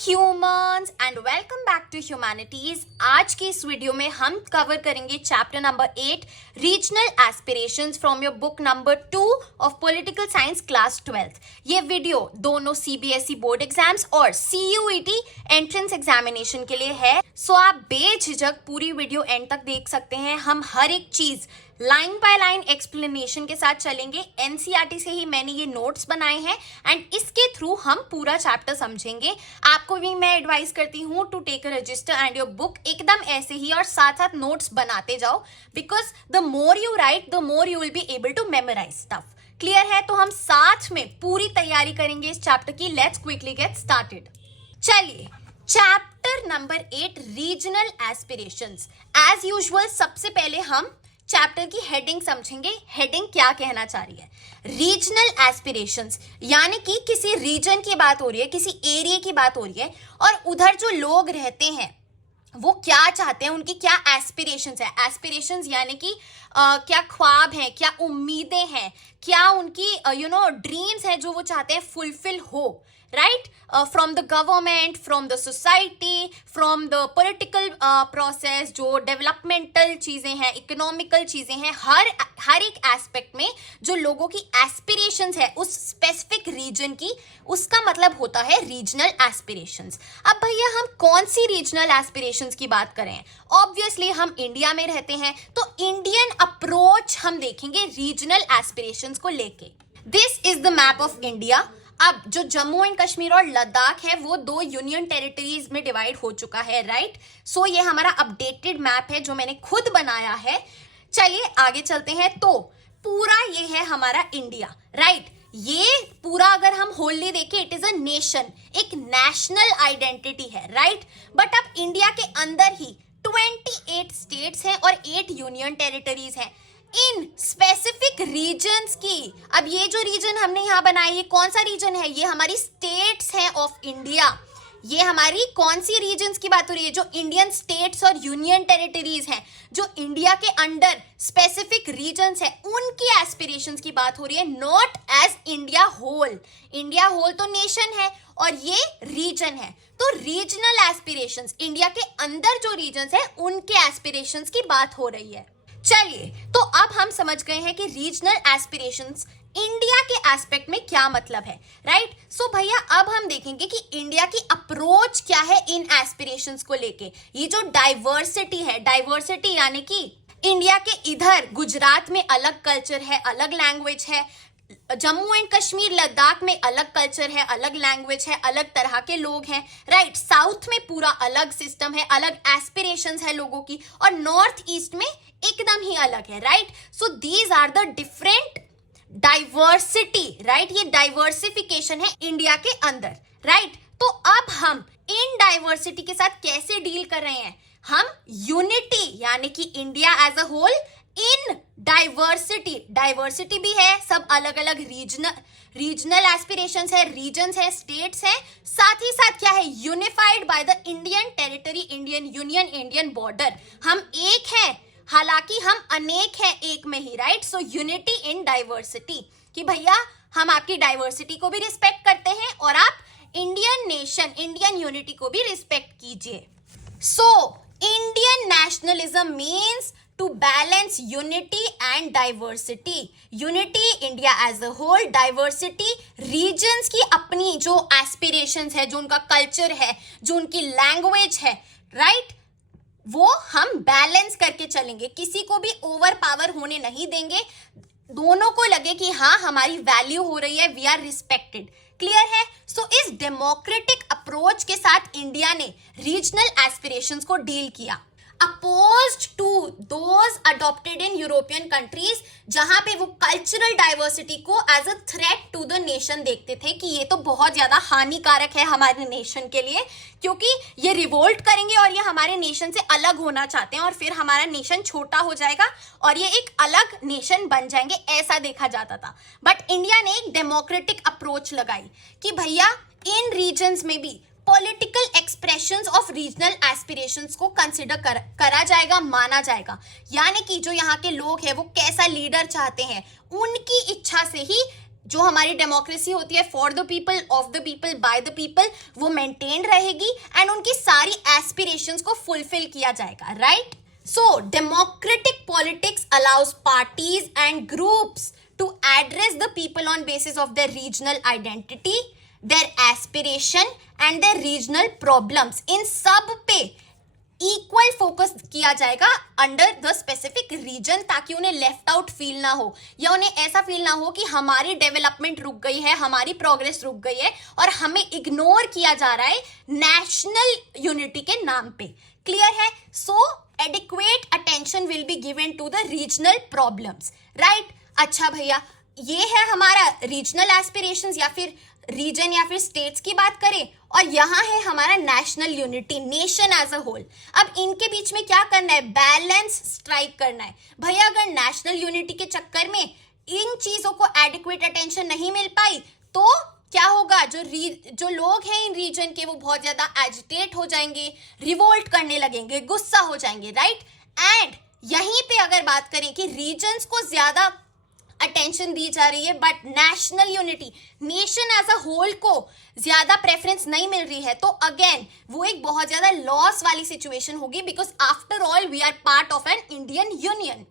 Humans and welcome back to humanities. आज के इस वीडियो में हम कवर करेंगे chapter number 8 regional aspirations from your book number 2 of political science class 12th। ये वीडियो दोनों सीबीएसई बोर्ड एग्जाम्स और सीयूईटी एंट्रेंस एग्जामिनेशन के लिए है। सो आप बेझिझक पूरी वीडियो एंड तक देख सकते हैं। हम हर एक चीज लाइन बाय लाइन एक्सप्लेनेशन के साथ चलेंगे। एनसीईआरटी से ही मैंने ये नोट्स बनाए हैं एंड इसके थ्रू हम पूरा चैप्टर समझेंगे। आपको भी मैं एडवाइस करती हूँ to take a register and your book एकदम ऐसे ही और साथ साथ नोट्स बनाते जाओ, because the more you write the more you will be able to memorise stuff. Clear है? तो हम साथ में पूरी तैयारी करेंगे इस चैप्टर की। Let's quickly get started. चलिए, chapter number 8 regional aspirations. As usual सबसे पहले हम चैप्टर की हेडिंग समझेंगे। हेडिंग क्या कहना चाह रही है? रीजनल एस्पिरेशंस, यानी कि किसी रीजन की बात हो रही है, किसी एरिया की बात हो रही है और उधर जो लोग रहते हैं वो क्या चाहते हैं, उनकी क्या एस्पिरेशंस है। एस्पिरेशंस यानी कि क्या ख्वाब हैं, क्या उम्मीदें हैं, क्या उनकी ड्रीम्स हैं जो वो चाहते हैं फुलफिल हो, right? From the government, from the society, from the political process, जो developmental चीजें हैं, economical चीजें हैं, हर एक एस्पेक्ट में जो लोगों की एस्पिरेशंस है उस स्पेसिफिक रीजन की, उसका मतलब होता है रीजनल एस्पिरेशंस। अब भैया हम कौन सी रीजनल एस्पिरेशंस की बात करें? ऑब्वियसली हम इंडिया में रहते हैं तो इंडियन अप्रोच हम देखेंगे रीजनल एस्पिरेशंस को लेके। This is the map of India. अब जो जम्मू एंड कश्मीर और लद्दाख है वो 2 यूनियन टेरिटरीज में डिवाइड हो चुका है, राइट? सो ये हमारा अपडेटेड मैप है जो मैंने खुद बनाया है। चलिए आगे चलते हैं। तो पूरा ये है हमारा इंडिया, राइट? ये पूरा अगर हम होल्ली देखें, इट इज अ नेशन, एक नेशनल आइडेंटिटी है, राइट? बट अब इंडिया के अंदर ही 28 स्टेट्स हैं और 8 यूनियन टेरिटरीज हैं। इन स्पेसिफिक रीजन्स की, अब ये जो रीजन हमने यहाँ बनाया, ये कौन सा रीजन है? ये हमारी स्टेट्स हैं ऑफ इंडिया। ये हमारी कौन सी रीजन्स की बात हो रही है? जो इंडियन स्टेट्स और यूनियन टेरिटरीज हैं, जो इंडिया के अंडर स्पेसिफिक रीजन्स हैं, उनकी एस्पिरेशंस की बात हो रही है, not as India whole. India whole तो नेशन है और ये रीजन है। तो रीजनल एस्पिरेशंस, इंडिया के अंदर जो रीजन्स है उनके एस्पिरेशंस की बात हो रही है। चलिए, तो अब हम समझ गए हैं कि रीजनल एस्पिरेशंस इंडिया के एस्पेक्ट में क्या मतलब है, राइट? सो भैया अब हम देखेंगे कि इंडिया की अप्रोच क्या है इन एस्पिरेशंस को लेके। ये जो डाइवर्सिटी है, डाइवर्सिटी यानी कि इंडिया के इधर गुजरात में अलग कल्चर है, अलग लैंग्वेज है, जम्मू एंड कश्मीर लद्दाख में अलग कल्चर है, अलग लैंग्वेज है, अलग तरह के लोग हैं, राइट? साउथ में पूरा अलग सिस्टम है, अलग एस्पिरेशंस है लोगों की, और नॉर्थ ईस्ट में एकदम ही अलग है, right? So these are the different diversity, right? ये डाइवर्सिफिकेशन है इंडिया के अंदर, राइट? तो अब हम इन डाइवर्सिटी के साथ कैसे डील कर रहे हैं? हम यूनिटी यानी कि India as a whole in diversity, diversity भी है, सब अलग अलग रीजनल एस्पिरेशंस है, रीजन्स है, स्टेट्स है, साथ ही साथ क्या है? Unified by the Indian territory, Indian union, Indian border. हम एक हैं, हालांकि हम अनेक हैं एक में ही, right? So unity in diversity, कि भैया हम आपकी डाइवर्सिटी को भी रिस्पेक्ट करते हैं और आप इंडियन नेशन, इंडियन यूनिटी को भी रिस्पेक्ट कीजिए। So Indian nationalism means to balance unity and diversity. Unity India as a whole, diversity regions की अपनी जो aspirations है, जो उनका culture है, जो उनकी language है, right? वो हम बैलेंस करके चलेंगे, किसी को भी ओवर पावर होने नहीं देंगे, दोनों को लगे कि हाँ हमारी वैल्यू हो रही है, वी आर रिस्पेक्टेड। क्लियर है? सो इस डेमोक्रेटिक अप्रोच के साथ इंडिया ने रीजनल एस्पिरेशंस को डील किया, opposed to those adopted in European countries, जहां पे वो कल्चरल डाइवर्सिटी को as a threat to the nation देखते थे कि ये तो बहुत ज्यादा हानिकारक है हमारे नेशन के लिए, क्योंकि ये रिवोल्ट करेंगे और ये हमारे नेशन से अलग होना चाहते हैं और फिर हमारा नेशन छोटा हो जाएगा और ये एक अलग नेशन बन जाएंगे, ऐसा देखा जाता था। बट इंडिया ने एक डेमोक्रेटिक अप्रोच लगाई कि भैया इन रीजन्स में भी political expressions of regional aspirations को कंसिडर करा जाएगा, माना जाएगा। यानी कि जो यहाँ के लोग हैं वो कैसा लीडर चाहते हैं, उनकी इच्छा से ही जो हमारी डेमोक्रेसी होती है for the people, of the people, by the people, वो मेंटेन रहेगी एंड उनकी सारी एस्पिरेशंस को फुलफिल किया जाएगा, right? So democratic politics allows parties and groups to address the people on basis of their regional identity, their aspiration and their regional problems. इन सब पे equal focus किया जाएगा अंडर द स्पेसिफिक रीजन, ताकि उन्हें left out feel ना हो या उन्हें ऐसा फील ना हो कि हमारी डेवलपमेंट रुक गई है, हमारी प्रोग्रेस रुक गई है और हमें इग्नोर किया जा रहा है नेशनल यूनिटी के नाम पे। क्लियर है? So adequate attention will be given to the regional problems, right? अच्छा भैया, ये है हमारा रीजनल एस्पिरेशंस या फिर रीजन या फिर स्टेट्स की बात करें, और यहाँ है हमारा national unity, nation as a whole. अब इनके बीच में क्या करना है? बैलेंस स्ट्राइक करना है। भैया अगर नेशनल यूनिटी के चक्कर में इन चीजों को एडिक्वेट अटेंशन नहीं मिल पाई तो क्या होगा? जो लोग हैं इन रीजन के वो बहुत ज्यादा एजिटेट हो जाएंगे, रिवोल्ट करने लगेंगे, गुस्सा हो जाएंगे, राइट? एंड यहीं पे अगर बात करें कि रीजन्स को ज्यादा अटेंशन दी जा रही है but national unity, nation as a whole को ज्यादा प्रेफरेंस नहीं मिल रही है, तो अगेन वो एक बहुत ज्यादा लॉस वाली सिचुएशन होगी, because after all we are part of an Indian union.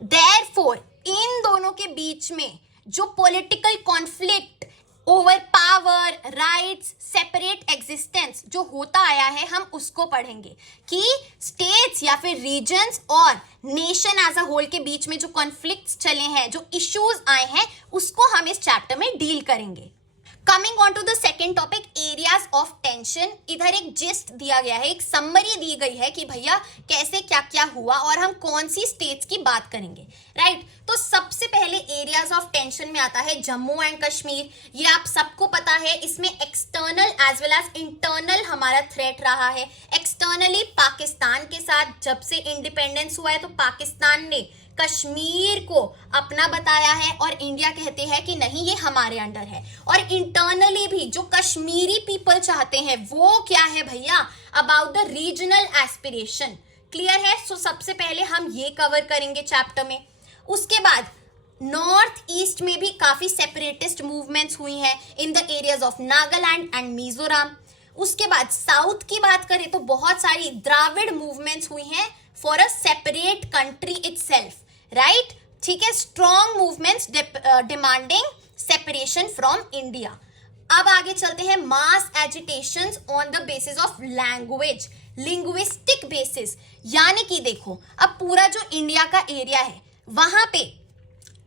Therefore इन दोनों के बीच में जो political conflict over power, rights, separate existence जो होता आया है, हम उसको पढ़ेंगे कि स्टेट्स या फिर रीजन्स और नेशन एज अ होल के बीच में जो कॉन्फ्लिक्ट्स चले हैं, जो इश्यूज आए हैं, उसको हम इस चैप्टर में डील करेंगे। Coming on to the second topic, areas of tension. इधर एक जिस्ट दिया गया है, एक समरी दी गई है कि भैया कैसे क्या क्या हुआ और हम कौन सी स्टेट्स की बात करेंगे, राइट? तो सबसे पहले एरियाज ऑफ टेंशन में आता है जम्मू एंड कश्मीर। ये आप सबको पता है, इसमें external as well as internal हमारा थ्रेट रहा है। एक्सटर्नली पाकिस्तान के साथ जब से इंडिपेंडेंस हुआ है तो पाकिस्तान ने कश्मीर को अपना बताया है और इंडिया कहते हैं कि नहीं ये हमारे अंडर है। और इंटरनली भी जो कश्मीरी पीपल चाहते हैं वो क्या है भैया? About the regional aspiration. Clear है? सो सबसे पहले हम ये कवर करेंगे चैप्टर में। उसके बाद नॉर्थ ईस्ट में भी काफी सेपरेटिस्ट मूवमेंट्स हुई हैं in the areas of Nagaland and Mizoram. उसके बाद साउथ की बात करें तो बहुत सारी द्राविड़ मूवमेंट्स हुई हैं for a separate country itself, right? ठीक है, strong movements demanding separation from India. अब आगे चलते हैं, mass agitations on the basis of language, linguistic basis. यानी कि देखो, अब पूरा जो इंडिया का एरिया है वहां पे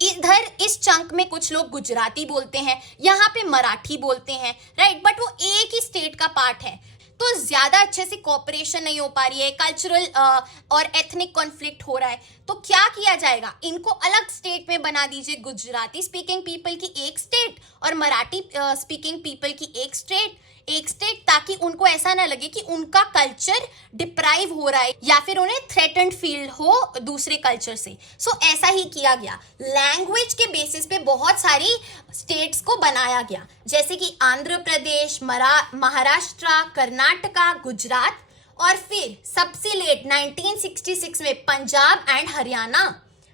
इधर इस चंक में कुछ लोग गुजराती बोलते हैं, यहाँ पे मराठी बोलते हैं, राइट? बट वो एक ही स्टेट का पार्ट है, तो ज्यादा अच्छे से कोऑपरेशन नहीं हो पा रही है, कल्चरल और एथनिक कॉन्फ्लिक्ट हो रहा है। तो क्या किया जाएगा? इनको अलग स्टेट में बना दीजिए, गुजराती स्पीकिंग पीपल की एक स्टेट और मराठी स्पीकिंग पीपल की एक स्टेट, ताकि उनको ऐसा ना लगे कि उनका कल्चर डिप्राइव हो रहा है या फिर उन्हें थ्रेटन्ड फील हो दूसरे कल्चर से। सो ऐसा ही किया गया। लैंग्वेज के बेसिस पे बहुत सारी स्टेट्स को बनाया गया, जैसे कि आंध्र प्रदेश, महाराष्ट्र, कर्नाटका, गुजरात, और फिर सबसे लेट 1966 में पंजाब एंड हरियाणा,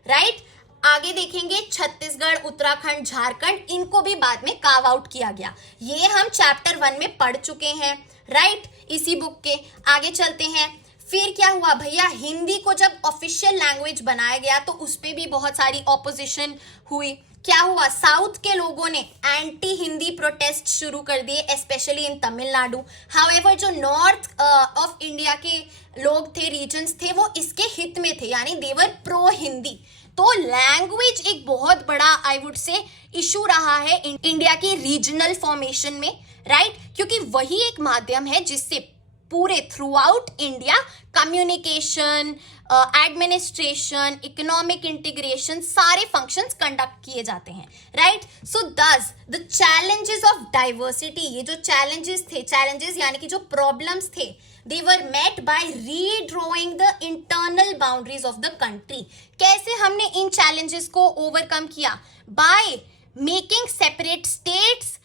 राइट? आगे देखेंगे छत्तीसगढ़, उत्तराखंड, झारखंड, इनको भी बाद में कार्व आउट किया गया। ये हम चैप्टर 1 में पढ़ चुके हैं, राइट? इसी बुक के आगे चलते हैं। फिर क्या हुआ भैया? हिंदी को जब ऑफिशियल लैंग्वेज बनाया गया तो उस पर भी बहुत सारी ऑपोजिशन हुई। क्या हुआ? साउथ के लोगों ने एंटी हिंदी प्रोटेस्ट शुरू कर दिए, स्पेशली इन तमिलनाडु। हाउएवर जो नॉर्थ ऑफ इंडिया के लोग थे, रीजन्स थे, वो इसके हित में थे, यानी देवर प्रो हिंदी। तो लैंग्वेज एक बहुत बड़ा आई वुड से इशू रहा है इंडिया की रीजनल फॉर्मेशन में, राइट? क्योंकि वही एक माध्यम है जिससे पूरे through out India communication, administration, economic integration, सारे फंक्शंस कंडक्ट किए जाते हैं, राइट? सो दस द चैलेंजेस ऑफ डाइवर्सिटी, ये जो चैलेंजेस थे, चैलेंजेस यानी कि जो प्रॉब्लम्स थे, they were met by redrawing the internal boundaries of the country। कैसे हमने इन challenges को overcome किया? by making separate states।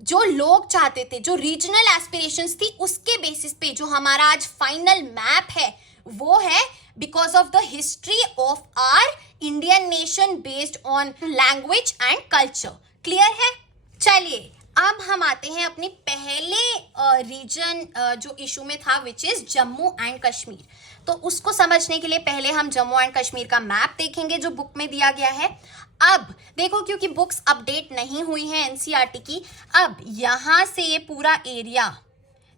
जो लोग चाहते थे, जो रीजनल एस्पिरेशंस थी, उसके बेसिस पे जो हमारा आज फाइनल मैप है वो है because of the history of our Indian nation based on language and culture, clear है? चलिए अब हम आते हैं अपने पहले रीजन जो इशू में था, which is Jammu and Kashmir. तो उसको समझने के लिए पहले हम जम्मू एंड कश्मीर का मैप देखेंगे जो बुक में दिया गया है। अब देखो, क्योंकि बुक्स अपडेट नहीं हुई हैं एनसीईआरटी की, अब यहां से ये पूरा area,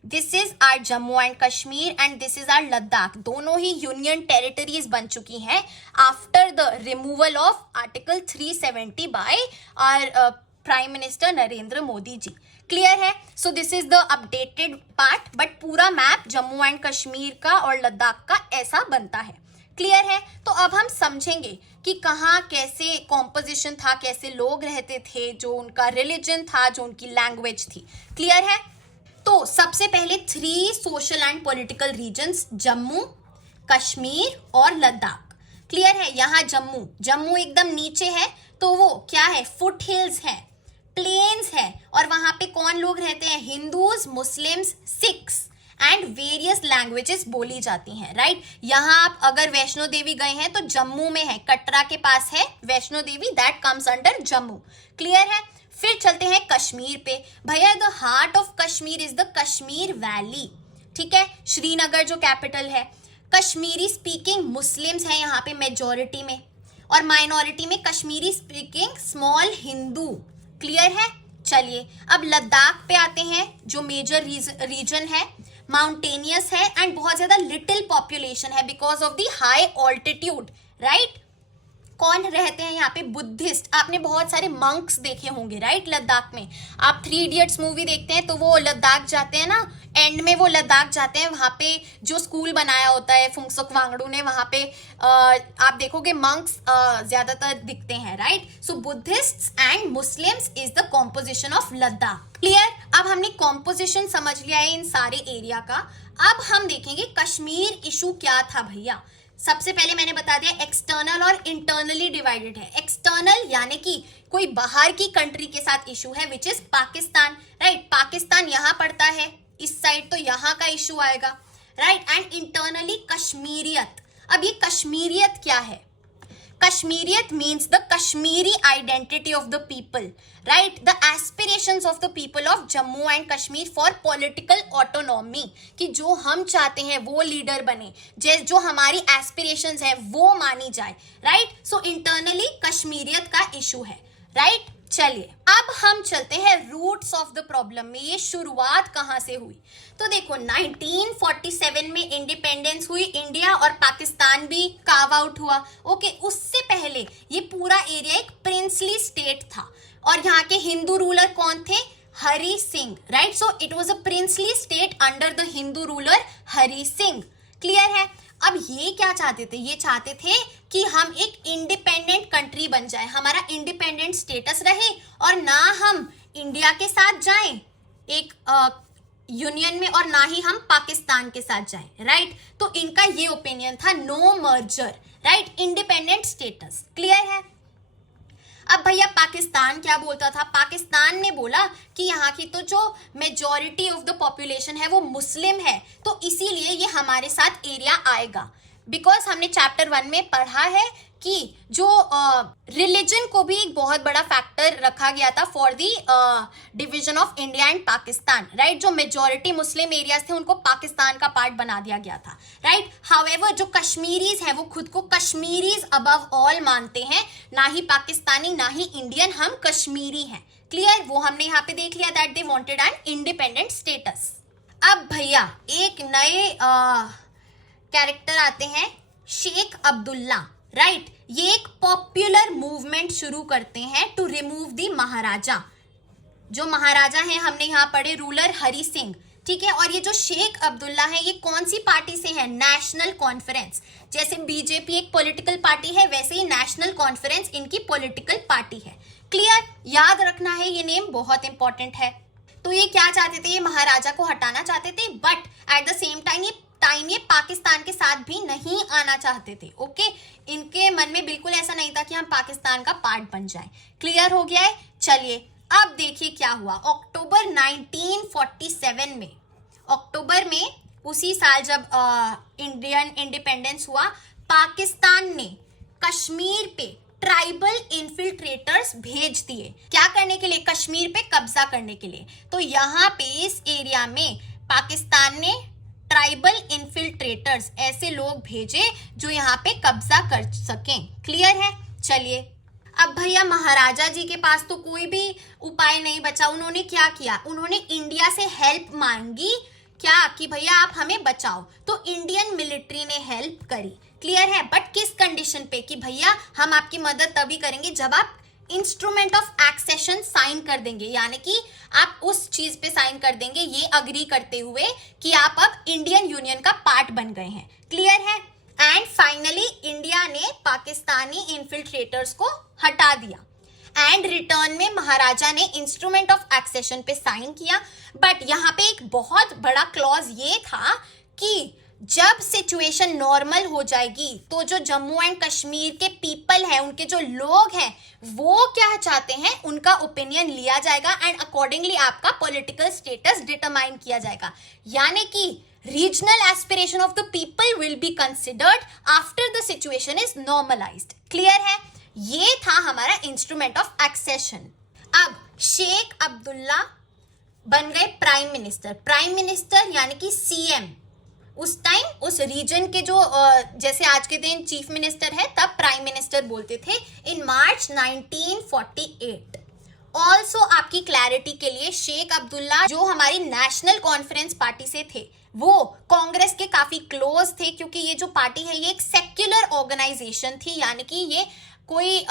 this is our Jammu and Kashmir and this is our Ladakh, दोनों ही यूनियन टेरिटरीज बन चुकी हैं after the removal of article 370 by our prime minister Narendra Modi ji. Clear है? So this is the updated part, but पूरा मैप जम्मू एंड कश्मीर का और लद्दाख का ऐसा बनता है। क्लियर है? तो अब हम समझेंगे कि कहाँ कैसे कॉम्पोजिशन था, कैसे लोग रहते थे, जो उनका रिलीजन था, जो उनकी लैंग्वेज थी। क्लियर है? तो सबसे पहले 3 social and political reasons, Jammu, Kashmir और लद्दाख। क्लियर है? यहाँ जम्मू एकदम नीचे है, तो वो क्या है, फुट हिल्स है, प्लेन्स है, और वहां पे कौन लोग रहते हैं, Hindus, Muslims, Sikhs and various languages बोली जाती हैं। राइट? यहाँ आप अगर वैष्णो देवी गए हैं तो जम्मू में है, कटरा के पास है Vaishno Devi, that comes under Jammu. Clear है? फिर चलते हैं कश्मीर पे। भैया the heart of Kashmir is the Kashmir valley. ठीक है? श्रीनगर जो कैपिटल है। कश्मीरी स्पीकिंग मुस्लिम्स हैं यहाँ पे मेजोरिटी में, और माइनॉरिटी में Kashmiri speaking small Hindu. Clear है? चलिए अब लद्दाख पे आते हैं, जो मेजर रीजन है, माउंटेनियस है एंड बहुत ज्यादा लिटिल पॉपुलेशन है because of the high altitude. Right? कौन रहते हैं यहाँ पे, बुद्धिस्ट। आपने बहुत सारे मंक्स देखे होंगे राइट लद्दाख में। आप 3 इडियट्स मूवी देखते हैं तो वो लद्दाख जाते हैं ना, एंड में वो लद्दाख जाते हैं, वहां पे जो स्कूल बनाया होता है फुंगसुक वांगडू ने, वहां पे आप देखोगे मंक्स ज्यादातर दिखते हैं। Right? So Buddhists and Muslims is the composition of Ladakh. Clear? अब हमने कॉम्पोजिशन समझ लिया है इन सारे एरिया का। अब हम देखेंगे कश्मीर इशू क्या था भैया। सबसे पहले मैंने बता दिया एक्सटर्नल और इंटरनली डिवाइडेड है। एक्सटर्नल यानी कि कोई बाहर की कंट्री के साथ इशू है, which is Pakistan. Right? Pakistan यहाँ पड़ता है इस साइड, तो यहाँ का इशू आएगा। राइट? एंड इंटरनली कश्मीरियत। अब ये कश्मीरियत क्या है? Kashmiriyat means the Kashmiri identity of the people, right? The aspirations of the people of Jammu and Kashmir for political autonomy, कि जो हम चाहते हैं वो लीडर बने, जो हमारी एस्पिरेशंस है वो मानी जाए। राइट? सो इंटरनली कश्मीरियत का इशू है। राइट? चलिए अब हम चलते हैं रूट्स ऑफ द प्रॉब्लम में, ये शुरुआत कहां से हुई। तो देखो 1947 में इंडिपेंडेंस हुई इंडिया, और पाकिस्तान भी कार्व आउट हुआ। ओके, उससे पहले ये पूरा एरिया एक प्रिंसली स्टेट था, और यहाँ के हिंदू रूलर कौन थे, Hari Singh. Right? So it was a princely state under the Hindu ruler Hari Singh. Clear है? अब ये क्या चाहते थे, ये चाहते थे कि हम एक इंडिपेंडेंट कंट्री बन जाए, हमारा इंडिपेंडेंट स्टेटस रहे, और ना हम इंडिया के साथ जाएं एक यूनियन में, और ना ही हम पाकिस्तान के साथ जाएं। राइट? तो इनका ये ओपिनियन था, no merger. Right? Independent status. Clear है? अब भैया पाकिस्तान क्या बोलता था, पाकिस्तान ने बोला कि यहाँ की तो जो मेजॉरिटी ऑफ द पॉपुलेशन है वो मुस्लिम है, तो इसीलिए ये हमारे साथ एरिया आएगा। बिकॉज हमने चैप्टर 1 में पढ़ा है कि जो रिलीजन को भी एक बहुत बड़ा फैक्टर रखा गया था for the division of India and Pakistan. Right? जो मेजॉरिटी मुस्लिम एरियाज थे उनको पाकिस्तान का पार्ट बना दिया गया था। राइट? हाउएवर जो कश्मीरीज हैं वो खुद को कश्मीरीज अबव ऑल मानते हैं, ना ही पाकिस्तानी ना ही इंडियन, हम कश्मीरी हैं। क्लियर? वो हमने यहाँ पे देख लिया that they wanted an independent status. अब भैया एक नए कैरेक्टर आते हैं, शेख अब्दुल्ला। राइट? ये एक पॉपुलर मूवमेंट शुरू करते हैं टू रिमूव द महाराजा। जो महाराजा हैं हमने यहाँ पढ़े रूलर हरि सिंह। ठीक है? और ये जो शेख अब्दुल्ला है ये कौन सी पार्टी से है, नेशनल कॉन्फ्रेंस। जैसे बीजेपी एक पॉलिटिकल पार्टी है, वैसे ही नेशनल कॉन्फ्रेंस इनकी पॉलिटिकल पार्टी है। क्लियर? याद रखना है, ये नेम बहुत इंपॉर्टेंट है। तो ये क्या चाहते थे, ये महाराजा को हटाना चाहते थे, but at the same time ये पाकिस्तान के साथ भी नहीं आना चाहते थे। ओके? इनके मन में बिल्कुल ऐसा नहीं था कि हम पाकिस्तान का पार्ट बन जाएं। क्लियर हो गया है? चलिए अब देखिए क्या हुआ। अक्टूबर 1947 में, अक्टूबर में उसी साल जब इंडियन इंडिपेंडेंस हुआ, पाकिस्तान ने कश्मीर पे ट्राइबल इन्फिल्ट्रेटर्स भेज दिए। क्या करने के लिए? कश्मीर पे कब्जा करने के लिए। तो यहाँ पे इस एरिया में पाकिस्तान ने ट्राइबल इन्फिल्ट्रेटर्स, ऐसे लोग भेजे जो यहाँ पे कब्जा कर सकें। क्लियर है? चलिए, अब भैया महाराजा जी के पास तो कोई भी उपाय नहीं बचा। उन्होंने क्या किया? उन्होंने इंडिया से हेल्प मांगी। क्या कि भैया आप हमें बचाओ। तो इंडियन मिलिट्री ने हेल्प करी। क्लियर है? बट किस कंडीशन पे? कि भैया हम आपकी मदद तभी करेंगे जब आप इंस्ट्रूमेंट ऑफ एक्सेशन साइन कर देंगे, यानी कि आप उस चीज पे साइन कर देंगे ये अग्री करते हुए कि आप अब इंडियन यूनियन का पार्ट बन गए हैं। क्लियर है? एंड फाइनली इंडिया ने पाकिस्तानी इन्फिल्ट्रेटर्स को हटा दिया एंड रिटर्न में महाराजा ने इंस्ट्रूमेंट ऑफ एक्सेशन पे साइन किया। बट यहाँ पे एक बहुत बड़ा क्लॉज ये था कि जब सिचुएशन नॉर्मल हो जाएगी तो जो जम्मू एंड कश्मीर के पीपल हैं, उनके जो लोग हैं, वो क्या चाहते हैं उनका ओपिनियन लिया जाएगा एंड अकॉर्डिंगली आपका पॉलिटिकल स्टेटस डिटरमाइन किया जाएगा। यानी कि regional aspiration of the people will be considered after the situation is normalized. Clear है? ये था हमारा इंस्ट्रूमेंट ऑफ एक्सेशन। अब शेख अब्दुल्ला बन गए प्राइम मिनिस्टर। प्राइम मिनिस्टर यानी कि सीएम। उस टाइम उस रीजन के जो जैसे आज के दिन चीफ मिनिस्टर है, तब प्राइम मिनिस्टर बोलते थे, इन मार्च 1948। ऑल्सो आपकी क्लैरिटी के लिए, शेख अब्दुल्ला जो हमारी नेशनल कॉन्फ्रेंस पार्टी से थे, वो कांग्रेस के काफी क्लोज थे, क्योंकि ये जो पार्टी है ये एक सेक्युलर ऑर्गेनाइजेशन थी, यानी कि ये कोई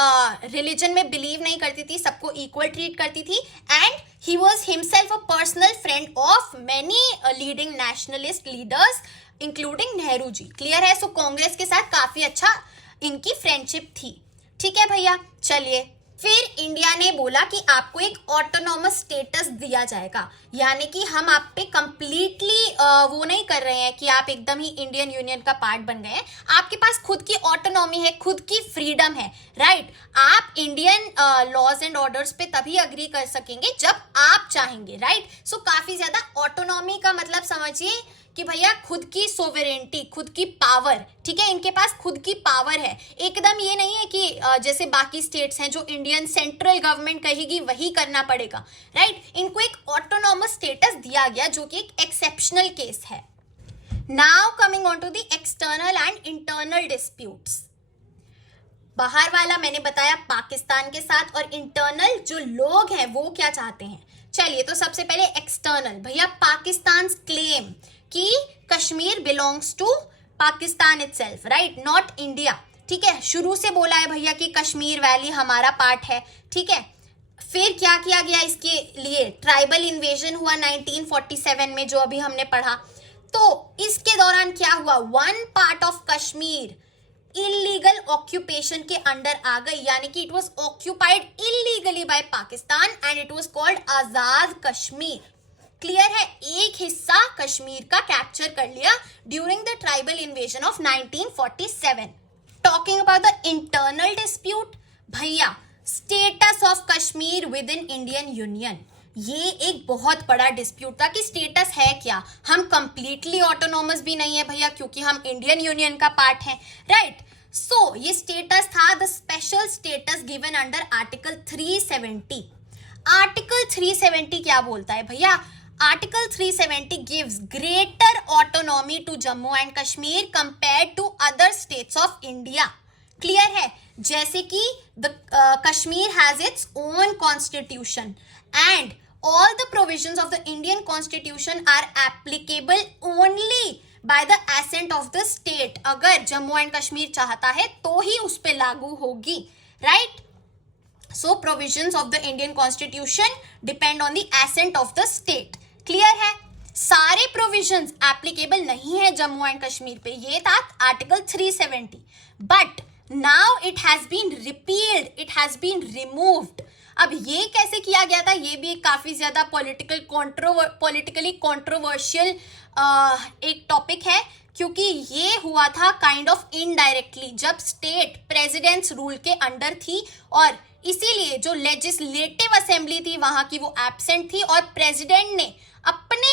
रिलीजन में बिलीव नहीं करती थी, सबको इक्वल ट्रीट करती थी। And he was himself a personal friend of many leading nationalist leaders including Nehru ji. Clear है? सो कांग्रेस के साथ काफी अच्छा इनकी फ्रेंडशिप थी। ठीक है भैया, चलिए फिर इंडिया ने बोला कि आपको एक ऑटोनॉमस स्टेटस दिया जाएगा, यानी कि हम आप पे कंप्लीटली वो नहीं कर रहे हैं कि आप एकदम ही इंडियन यूनियन का पार्ट बन गए हैं। आपके पास खुद की ऑटोनॉमी है, खुद की फ्रीडम है, राइट? आप इंडियन लॉज एंड ऑर्डर्स पे तभी अग्री कर सकेंगे जब आप चाहेंगे, राइट? सो काफी ज्यादा ऑटोनॉमी का मतलब समझिए कि भैया खुद की सोवेरेंटी, खुद की पावर। ठीक है, इनके पास खुद की पावर है। एकदम ये नहीं है कि जैसे बाकी स्टेट्स हैं जो इंडियन सेंट्रल गवर्नमेंट कहेगी वही करना पड़ेगा, राइट? इनको एक ऑटोनॉमस स्टेटस दिया गया जो कि एक एक्सेप्शनल केस है। Now coming on to the external and internal disputes. बाहर वाला मैंने बताया पाकिस्तान के साथ, और इंटरनल जो लोग हैं वो क्या चाहते हैं। चलिए, तो सबसे पहले एक्सटर्नल, भैया पाकिस्तान क्लेम कि Kashmir belongs to Pakistan itself, right, not India. ठीक है, शुरू से बोला है भैया कि कश्मीर वैली हमारा पार्ट है। ठीक है, फिर क्या किया गया इसके लिए? ट्राइबल इन्वेजन हुआ 1947 में, जो अभी हमने पढ़ा। तो इसके दौरान क्या हुआ? One part of Kashmir illegal occupation के अंडर आ गई, यानी कि it was occupied illegally by Pakistan and it was called Azad Kashmir. Clear है? एक हिस्सा कश्मीर का कैप्चर कर लिया during the tribal invasion of 1947। Talking about the internal dispute, भैया status of Kashmir within Indian union, ये एक बहुत बड़ा डिस्प्यूट था कि स्टेटस है क्या। हम कंप्लीटली ऑटोनॉमस भी नहीं है भैया, क्योंकि हम इंडियन यूनियन का पार्ट हैं, राइट? सो ये स्टेटस था the special status given under article 370। Article 370 क्या बोलता है भैया? Article 370 gives greater autonomy to Jammu and Kashmir compared to other states of India. Clear है? जैसे कि Kashmir has its own constitution and all the provisions of the Indian constitution are applicable only by the assent of the state. अगर Jammu and Kashmir चाहता है तो ही उस पर लागू होगी, right? So provisions of the Indian constitution depend on the assent of the state. Clear है? सारे प्रोविजंस एप्लीकेबल नहीं है जम्मू एंड कश्मीर पे। ये था article 370, but now it has been repealed, it has been removed. अब ये कैसे किया गया था? ये भी काफी ज्यादा पॉलिटिकली कंट्रोवर्शियल एक टॉपिक है, क्योंकि ये हुआ था काइंड ऑफ इनडायरेक्टली, जब स्टेट प्रेसिडेंट्स रूल के अंडर थी, और इसीलिए जो लेजिस्लेटिव असेंबली थी वहां की वो एब्सेंट थी, और प्रेसिडेंट ने अपने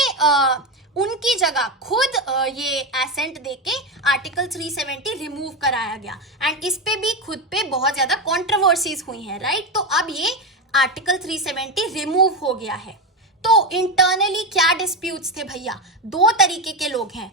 उनकी जगह खुद ये एसेंट देके आर्टिकल 370 रिमूव कराया गया एंड इस पे भी खुद पे बहुत ज्यादा कंट्रोवर्सीज हुई हैं, राइट। तो अब ये आर्टिकल 370 रिमूव हो गया है। तो इंटरनली क्या डिस्प्यूट्स थे भैया? दो तरीके के लोग हैं।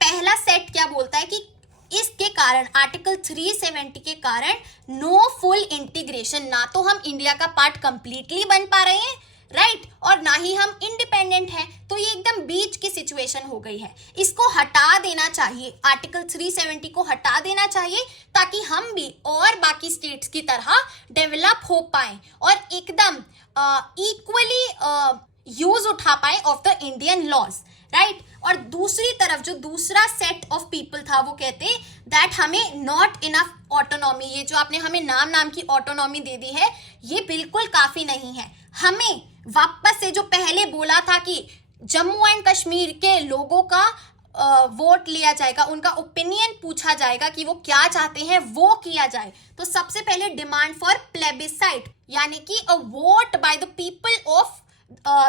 पहला सेट क्या बोलता है कि इसके कारण आर्टिकल 370 के कारण नो फुल इंटीग्रेशन, ना तो हम इंडिया का पार्ट कंप्लीटली बन पा रहे हैं, राइट, और ना ही हम इंडिपेंडेंट हैं। तो ये एकदम बीच की सिचुएशन हो गई है। इसको हटा देना चाहिए, आर्टिकल 370 को हटा देना चाहिए ताकि हम भी और बाकी स्टेट्स की तरह डेवलप हो पाए और एकदम इक्वली यूज उठा पाए of the Indian laws, right. और दूसरी तरफ जो दूसरा सेट ऑफ पीपल था वो कहते दैट हमें नॉट इनफ ऑटोनॉमी, ये जो आपने हमें नाम नाम की ऑटोनॉमी दे दी है ये बिल्कुल काफी नहीं है। हमें वापस से जो पहले बोला था कि जम्मू एंड कश्मीर के लोगों का वोट लिया जाएगा, उनका ओपिनियन पूछा जाएगा कि वो क्या चाहते हैं, वो किया जाए। तो सबसे पहले डिमांड फॉर प्लेबिसाइट, यानी कि a vote by the people of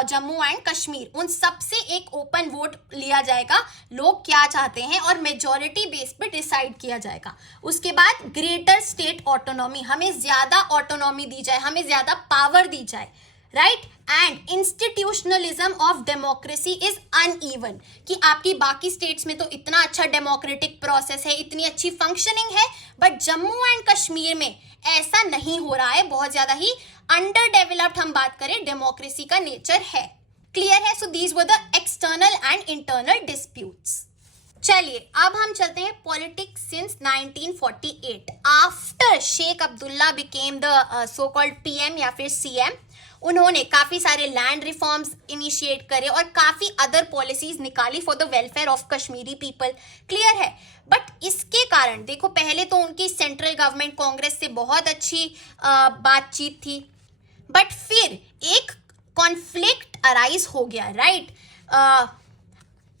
Jammu and Kashmir, उन सबसे एक ओपन वोट लिया जाएगा, लोग क्या चाहते हैं और मेजॉरिटी बेस पे डिसाइड किया जाएगा। उसके बाद ग्रेटर स्टेट ऑटोनॉमी, हमें ज्यादा ऑटोनॉमी दी जाए, हमें ज्यादा पावर दी जाए, right. And institutionalism of democracy is uneven, कि आपकी बाकी स्टेट्स में तो इतना अच्छा डेमोक्रेटिक प्रोसेस है, इतनी अच्छी फंक्शनिंग है, बट जम्मू एंड कश्मीर में ऐसा नहीं हो रहा है, बहुत ज्यादा ही अंडर डेवलप्ड हम बात करें डेमोक्रेसी का नेचर है। क्लियर है? So these were the external and internal disputes. चलिए अब हम चलते हैं politics since 1948 after Sheikh Abdullah became the so called PM या फिर सीएम। उन्होंने काफी सारे लैंड रिफॉर्म्स इनिशिएट करे और काफी अदर पॉलिसीज निकाली for the welfare of Kashmiri people. Clear है? बट इसके कारण देखो, पहले तो उनकी सेंट्रल गवर्नमेंट कांग्रेस से बहुत अच्छी बातचीत थी, बट फिर एक कॉन्फ्लिक्ट अराइज हो गया, राइट।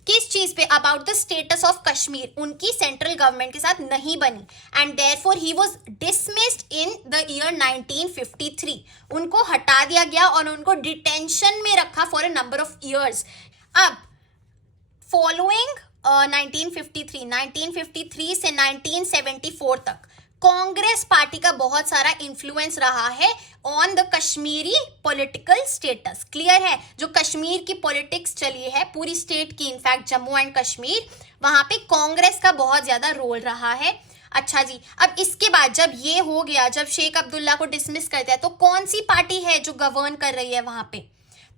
किस चीज पे? About the status of Kashmir, उनकी सेंट्रल गवर्नमेंट के साथ नहीं बनी and therefore he was dismissed in the year 1953। उनको हटा दिया गया और उनको डिटेंशन में रखा for a number of years. अब फॉलोइंग 1953 से 1974 तक कांग्रेस पार्टी का बहुत सारा इन्फ्लुएंस रहा है on the Kashmiri political status. Clear है? जो कश्मीर की पॉलिटिक्स चली है पूरी स्टेट की, इनफैक्ट जम्मू एंड कश्मीर, वहां पे कांग्रेस का बहुत ज्यादा रोल रहा है। अच्छा जी, अब इसके बाद जब ये हो गया, जब शेख अब्दुल्ला को डिसमिस कर दिया, तो कौन सी पार्टी है जो गवर्न कर रही है वहां पे?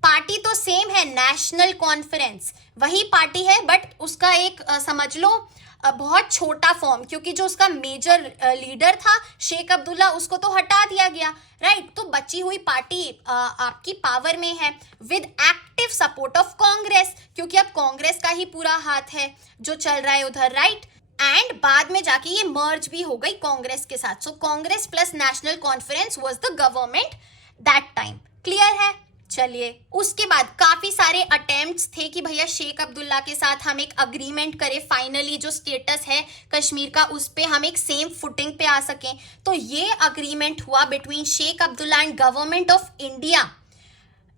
पार्टी तो सेम है, नेशनल कॉन्फ्रेंस वही पार्टी है, बट उसका एक समझ लो बहुत छोटा फॉर्म, क्योंकि जो उसका मेजर लीडर था शेख अब्दुल्ला, उसको तो हटा दिया गया, राइट। तो बची हुई पार्टी आपकी पावर में है with active support of Congress, क्योंकि अब कांग्रेस का ही पूरा हाथ है जो चल रहा है उधर, राइट। एंड बाद में जाके ये मर्ज भी हो गई कांग्रेस के साथ। So Congress plus National Conference was the government that time. Clear है? चलिए उसके बाद काफी सारे अटेम्प्ट्स थे कि भैया शेख अब्दुल्ला के साथ हम एक अग्रीमेंट करें, फाइनली जो स्टेटस है कश्मीर का उस पे हम एक सेम फुटिंग पे आ सकें। तो ये अग्रीमेंट हुआ between Sheikh Abdullah and government of India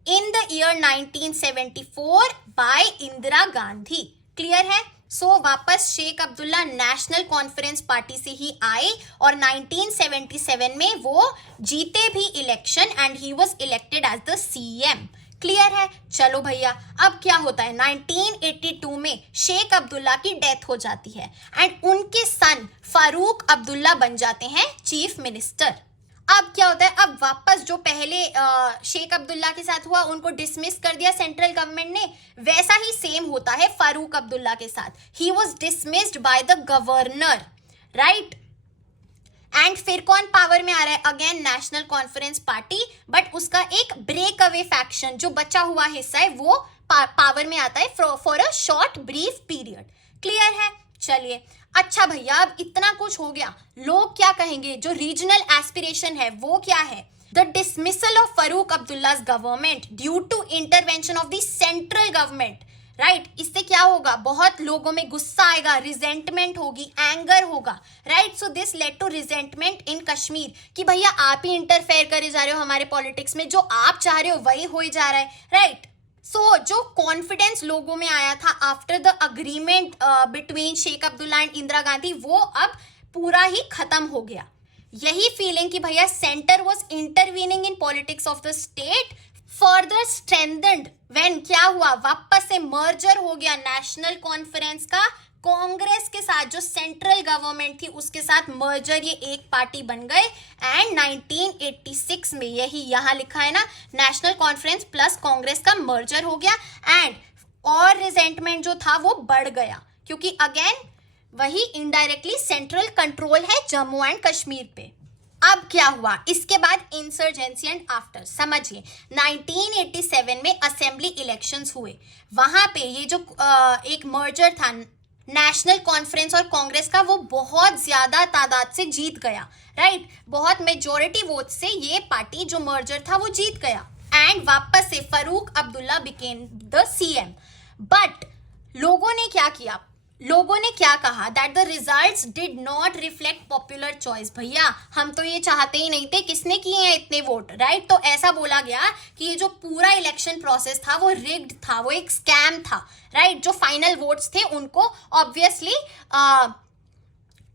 in the year 1974 by Indira Gandhi. Clear है? सो वापस Sheikh Abdullah National Conference party से ही आए और 1977 में वो जीते भी election and he was elected as the CM. Clear है? चलो भैया अब क्या होता है, 1982 में शेख अब्दुल्ला की डेथ हो जाती है एंड उनके सन फारूक अब्दुल्ला बन जाते हैं चीफ मिनिस्टर। अब क्या होता है, अब वापस जो पहले शेख अब्दुल्ला के साथ हुआ, उनको डिसमिस कर दिया सेंट्रल गवर्नमेंट ने, वैसा ही सेम होता है फारूक अब्दुल्ला के साथ। He was dismissed by the governor, right. And फिर कौन पावर में आ रहा है? Again national Conference party, but उसका एक ब्रेक अवे फैक्शन, जो बचा हुआ हिस्सा है वो पावर में आता है for a short brief period. Clear है? चलिए अच्छा भैया अब इतना कुछ हो गया, लोग क्या कहेंगे? जो रीजनल एस्पिरेशन है वो क्या है? The dismissal of Farooq Abdullah's government due to intervention of the central government, right. इससे क्या होगा? बहुत लोगों में गुस्सा आएगा, रिजेंटमेंट होगी, एंगर होगा, right. So this led to resentment in Kashmir कि भैया आप ही इंटरफेयर करे जा रहे हो हमारे पॉलिटिक्स में, जो आप चाह रहे हो वही हो ही जा रहा है, राइट। सो जो कॉन्फिडेंस लोगों में आया था after the agreement between Sheikh Abdullah and Indira Gandhi, वो अब पूरा ही खत्म हो गया। यही फीलिंग कि भैया centre was intervening in politics of the state further strengthened when क्या हुआ, वापस से मर्जर हो गया नेशनल कॉन्फ्रेंस का कांग्रेस के साथ, जो सेंट्रल गवर्नमेंट थी उसके साथ मर्जर, ये एक पार्टी बन गए। एंड 1986 में, यही यहाँ लिखा है ना, नेशनल कॉन्फ्रेंस प्लस कांग्रेस का मर्जर हो गया। एंड और रिजेंटमेंट जो था वो बढ़ गया, क्योंकि अगेन वही इनडायरेक्टली सेंट्रल कंट्रोल है जम्मू एंड कश्मीर पे। अब क्या हुआ इसके बाद, इंसर्जेंसी एंड आफ्टर, समझिए 1987 में असेंबली इलेक्शंस हुए। वहां पे ये जो एक मर्जर था नेशनल कॉन्फ्रेंस और कांग्रेस का, वो बहुत ज्यादा तादाद से जीत गया, राइट। बहुत मेजोरिटी वोट से ये पार्टी जो मर्जर था वो जीत गया। एंड वापस से Farooq Abdullah became the CM. But लोगों ने क्या किया, लोगों ने क्या कहा, that the results did not reflect popular choice. भैया हम तो ये चाहते ही नहीं थे, किसने किए हैं इतने वोट, राइट। तो ऐसा बोला गया कि ये जो पूरा इलेक्शन प्रोसेस था वो रिग्ड था, वो एक स्कैम था, राइट। जो फाइनल वोट्स थे उनको ऑब्वियसली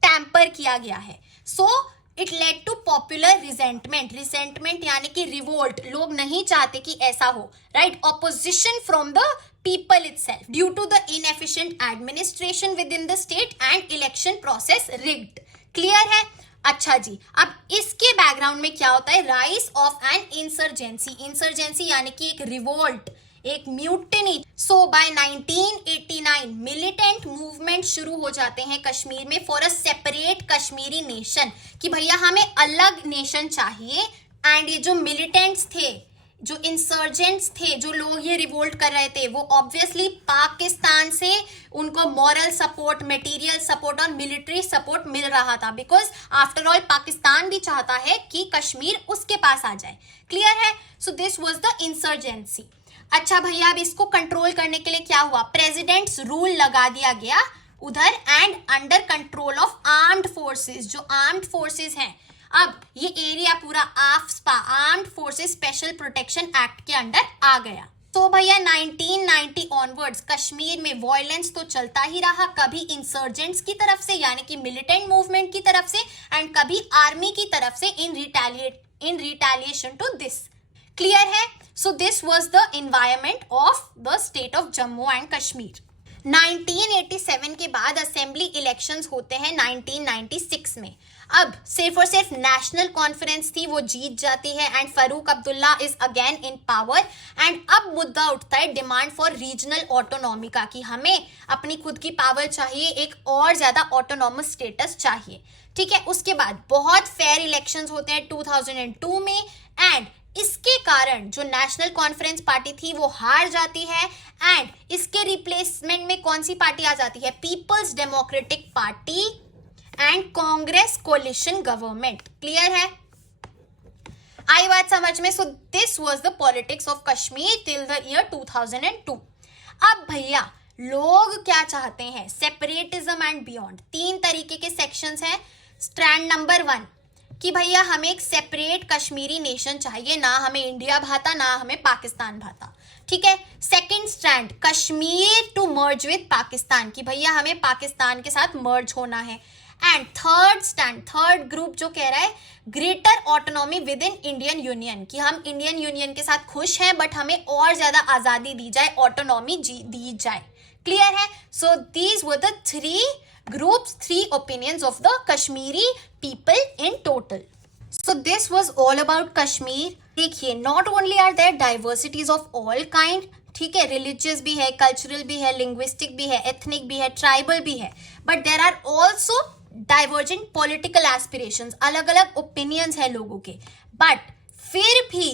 टैम्पर किया गया है। So it led to popular resentment, resentment यानी कि रिवोल्ट, लोग नहीं चाहते कि ऐसा हो, right. Opposition from the people itself due to the inefficient administration within the state and election process rigged। Clear है? अच्छा जी, अब इसके बैकग्राउंड में क्या होता है, rise of an insurgency, insurgency यानी कि एक रिवोल्ट, एक mutiny. So by 1989 militant movement शुरू हो जाते हैं कश्मीर में for a separate Kashmiri nation, कि भैया हमें अलग नेशन चाहिए। एंड ये जो मिलिटेंट्स थे, जो इंसर्जेंट्स थे, जो लोग ये रिवोल्ट कर रहे थे, वो ऑब्वियसली पाकिस्तान से उनको मॉरल सपोर्ट, मटेरियल सपोर्ट और मिलिट्री सपोर्ट मिल रहा था, बिकॉज आफ्टर ऑल पाकिस्तान भी चाहता है कि कश्मीर उसके पास आ जाए। क्लियर है? So this was the insurgency. अच्छा भैया, अब इसको कंट्रोल करने के लिए क्या हुआ, प्रेसिडेंट्स रूल लगा दिया गया उधर, and under control of armed forces. जो आर्म्ड फोर्सेस हैं, अब ये एरिया पूरा AFSPA, armed forces special protection act के अंडर आ गया। तो भैया 1990 ऑनवर्ड्स कश्मीर में वायलेंस तो चलता ही रहा, कभी इंसर्जेंट्स की तरफ से यानी कि मिलिटेंट मूवमेंट की तरफ से, एंड कभी आर्मी की तरफ से इन रिटेलिएशन टू दिस। क्लियर है? So this was the environment of the state of Jammu and Kashmir. 1987 के बाद असेंबली इलेक्शंस होते हैं 1996 में। अब सिर्फ और सिर्फ नेशनल कॉन्फ्रेंस थी, वो जीत जाती है, and Farooq Abdullah is again in power. And अब मुद्दा उठता है डिमांड फॉर रीजनल ऑटोनॉमी का, कि हमें अपनी खुद की पावर चाहिए, एक और ज्यादा ऑटोनॉमस स्टेटस चाहिए। ठीक है, उसके बाद बहुत फेयर इलेक्शंस होते हैं 2002 में, एंड इसके कारण जो नेशनल कॉन्फ्रेंस पार्टी थी वो हार जाती है, एंड इसके रिप्लेसमेंट में कौन सी पार्टी आ जाती है, Peoples Democratic Party and Congress coalition government. Clear है? आई बात समझ में? So this was the politics of Kashmir till the year 2002। अब भैया लोग क्या चाहते हैं, सेपरेटिज्म एंड बियॉन्ड। 3 तरीके के सेक्शंस हैं। स्ट्रैंड नंबर 1 कि भैया हमें एक सेपरेट कश्मीरी नेशन चाहिए, ना हमें इंडिया भाता ना हमें पाकिस्तान भाता। ठीक है। Second stand, Kashmir to merge with Pakistan, कि भैया हमें पाकिस्तान के साथ मर्ज होना है। And third stand, third group जो कह रहा है greater autonomy within Indian union, कि हम इंडियन यूनियन के साथ खुश हैं बट हमें और ज्यादा आजादी दी जाए, ऑटोनॉमी दी जाए। क्लियर है? So these were the 3 groups, 3 opinions of the Kashmiri people in total. So this was all about Kashmir. देखिए, not only are there diversities of all kind, ठीक है, religious भी है, cultural भी है, linguistic भी है, ethnic भी है, tribal भी है, but there are also divergent political aspirations, अलग अलग opinions है लोगों के, but फिर भी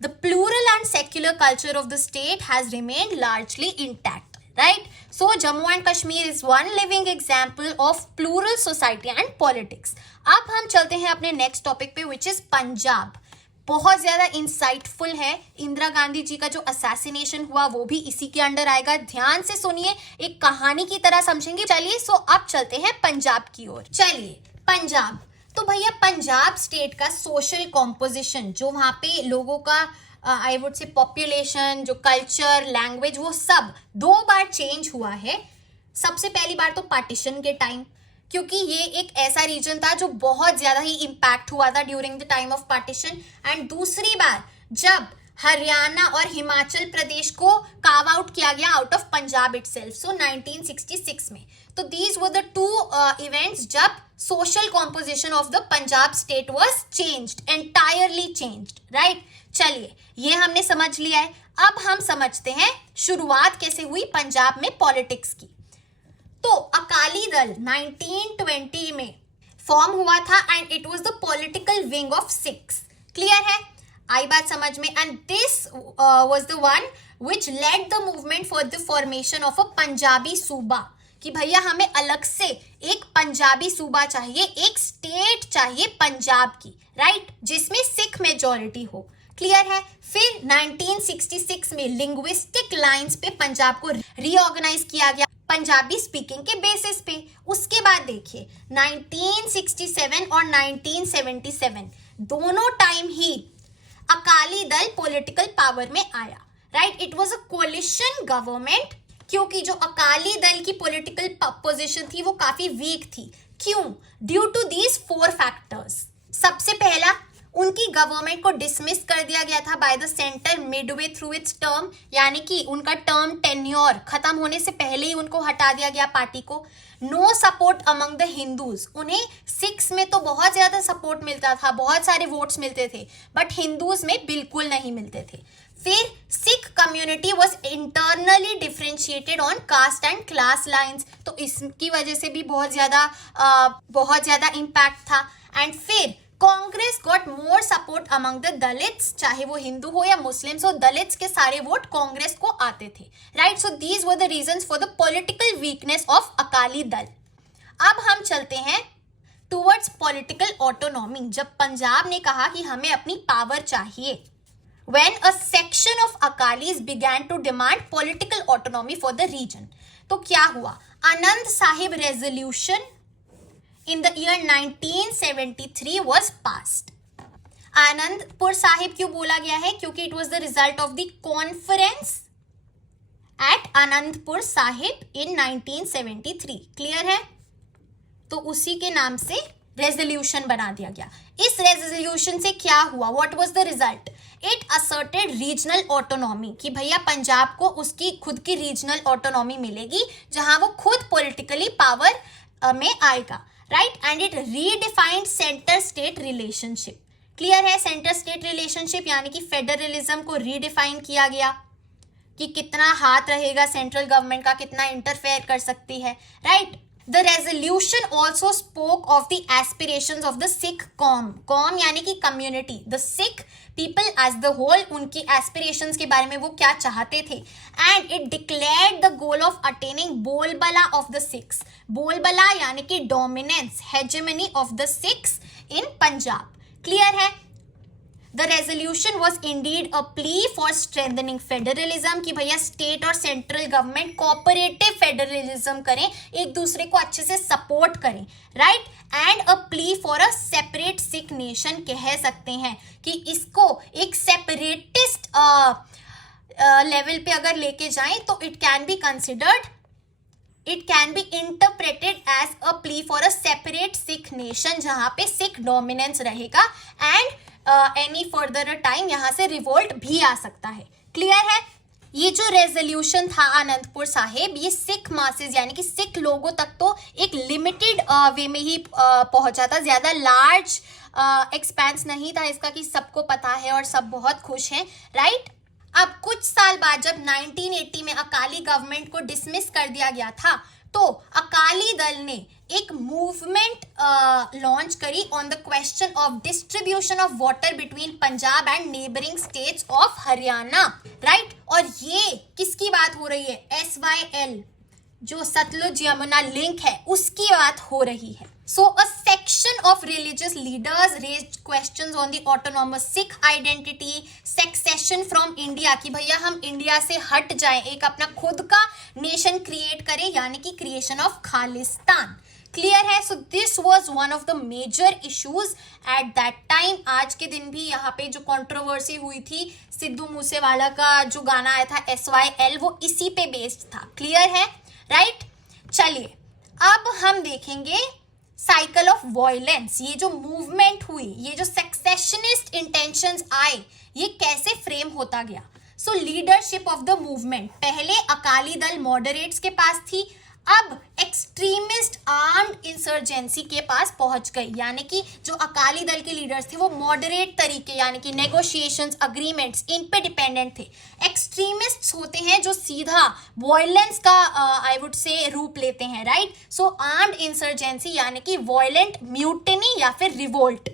the plural and secular culture of the state has remained largely intact. Right? So Jammu and Kashmir is one living example of plural society and politics. अब हम चलते हैं अपने नेक्स्ट टॉपिक पे, which is पंजाब। बहुत ज्यादा इंसाइटफुल है। इंदिरा गांधी जी का जो असैसिनेशन हुआ वो भी इसी के अंडर आएगा। ध्यान से सुनिए, एक कहानी की तरह समझेंगे। चलिए, सो अब चलते हैं पंजाब की ओर। चलिए, पंजाब तो भैया पंजाब स्टेट का सोशल कॉम्पोजिशन, जो वहाँ पे लोगों का आई वुड से पॉपुलेशन, जो कल्चर, लैंग्वेज, वो सब 2 बार चेंज हुआ है। सबसे पहली बार तो पार्टीशन के टाइम, क्योंकि ये एक ऐसा रीजन था जो बहुत ज्यादा ही इम्पैक्ट हुआ था during the time of partition. And दूसरी बार जब हरियाणा और हिमाचल प्रदेश को कार्व आउट किया गया आउट ऑफ पंजाब इटसेल्फ, सो 1966 में। तो दीज वर द 2 इवेंट्स जब social composition of the Punjab state was changed, entirely changed, right. चलिए, ये हमने समझ लिया है। अब हम समझते हैं शुरुआत कैसे हुई पंजाब में पॉलिटिक्स की। तो अकाली दल 1920 में फॉर्म हुआ था and it was the political wing of Sikhs. Clear है, आई बात समझ में। And this was the one which led the movement for the formation of a Punjabi Suba, कि भैया हमें अलग से एक पंजाबी सूबा चाहिए, एक स्टेट चाहिए पंजाब की, राइट, जिसमें सिख मेजॉरिटी हो। क्लियर है। फिर 1966 में लिंग्विस्टिक लाइंस पे पंजाब को रीऑर्गेनाइज किया गया पंजाबी स्पीकिंग के बेसिस पे। उसके बाद देखिए 1967 और 1977 दोनों टाइम ही अकाली दल पॉलिटिकल पावर में आया, right. It was a coalition government, क्योंकि जो अकाली दल की पॉलिटिकल पोजीशन थी वो काफी वीक थी। क्यों? Due to these 4 factors. सबसे पहला, उनकी गवर्नमेंट को डिसमिस कर दिया गया था by the centre Midway through it's term, यानी कि उनका टर्म टेन्योर खत्म होने से पहले ही उनको हटा दिया गया पार्टी को। No support among the Hindus, उन्हें सिख्स में तो बहुत ज्यादा सपोर्ट मिलता था, बहुत सारे वोट्स मिलते थे, बट हिंदूज में बिल्कुल नहीं मिलते थे। फिर Sikh community was internally differentiated on caste and class lines, तो इसकी वजह से भी बहुत ज्यादा इम्पैक्ट था। एंड फिर Congress got more support among the Dalits, चाहे वो हिंदू हो या मुस्लिम्स हो, दलित्स के सारे वोट कांग्रेस को आते थे, right. So these were the reasons for the political weakness of Akali दल। अब हम चलते हैं टुवर्ड्स पॉलिटिकल ऑटोनॉमी। जब पंजाब ने कहा कि हमें अपनी पावर चाहिए, when a section of Akalis began to demand political autonomy for the region, तो क्या हुआ? Anand Sahib resolution in the year 1973 was passed. Anandpur Sahib क्यों बोला गया है? क्योंकि it was the result of the conference at Anandpur Sahib in 1973. Clear है? तो उसी के नाम से रेजोल्यूशन बना दिया गया। इस रेजोल्यूशन से क्या हुआ? What was the result? It asserted regional autonomy, कि भैया पंजाब को उसकी खुद की रीजनल ऑटोनॉमी मिलेगी जहां वो खुद पॉलिटिकली पावर में आएगा, right. And it redefined centre state relationship. Clear है? सेंटर स्टेट रिलेशनशिप यानी कि फेडरलिज्म को रीडिफाइन किया गया, कि कितना हाथ रहेगा सेंट्रल गवर्नमेंट का, कितना इंटरफेयर कर सकती है, right. The resolution also spoke of the aspirations of the Sikh कौम यानी कि community, the Sikh people as the whole, उनकी aspirations के बारे में वो क्या चाहते थे। And it declared the goal of attaining बोलबाला of the Sikhs, बोलबाला यानी कि dominance, hegemony of the Sikhs in Punjab। Clear है? The resolution was indeed a plea for strengthening federalism, कि भैया स्टेट और सेंट्रल गवर्नमेंट कोऑपरेटिव फेडरलिज्म करें, एक दूसरे को अच्छे से सपोर्ट करें, right. And a plea for a separate Sikh nation, कह सकते हैं कि इसको एक सेपरेटिस्ट लेवल पे अगर लेके जाएं तो it can be considered, it can be interpreted as a plea for a separate Sikh nation, जहां पे सिख डोमिनेंस रहेगा एंड एनी फर्दर टाइम यहाँ से रिवोल्ट भी आ सकता है। क्लियर है? ये जो रेजोल्यूशन था आनंदपुर साहिब, ये सिख मासेस यानी कि सिख लोगों तक तो एक लिमिटेड वे में ही पहुंचा था, ज्यादा लार्ज एक्सपेंस नहीं था इसका कि सबको पता है और सब बहुत खुश हैं, राइट। अब कुछ साल बाद जब 1980 में अकाली गवर्नमेंट को डिसमिस कर दिया गया था, तो अकाली दल ने एक मूवमेंट लॉन्च करी on the question of distribution of water between Punjab and neighbouring states of Haryana, right. और ये किसकी बात हो रही है? SYL, जो सतलुज यमुना लिंक है उसकी बात हो रही है. So a section of religious leaders raised questions on the autonomous Sikh identity, secession from India कि भैया हम इंडिया से हट जाएं, एक अपना खुद का नेशन क्रिएट करें, यानी कि क्रिएशन ऑफ खालिस्तान. क्लियर है. So this was one of the major issues at that time. आज के दिन भी यहाँ पे जो कंट्रोवर्सी हुई थी, सिद्धू मूसेवाला का जो गाना आया था SYL, वो इसी पे बेस्ड था. क्लियर है, राइट. चलिए अब हम देखेंगे साइकिल ऑफ वॉयलेंस. ये जो मूवमेंट हुई, ये जो सक्सेशनिस्ट इंटेंशंस आए, ये कैसे फ्रेम होता गया. सो लीडरशिप ऑफ द मूवमेंट, पहले अकाली दल मॉडरेट्स के पास थी, अब एक्सट्रीमिस्ट आर्म्ड इंसर्जेंसी के पास पहुंच गई. यानी कि जो अकाली दल के लीडर्स थे वो मॉडरेट तरीके, यानी कि नेगोशिएशंस, अग्रीमेंट्स, इन पे डिपेंडेंट थे. एक्सट्रीमिस्ट्स होते हैं जो सीधा वॉयलेंस का आई वुड से रूप लेते हैं, राइट. सो आर्म्ड इंसर्जेंसी यानी कि वॉयलेंट म्यूटिनी या फिर revolt.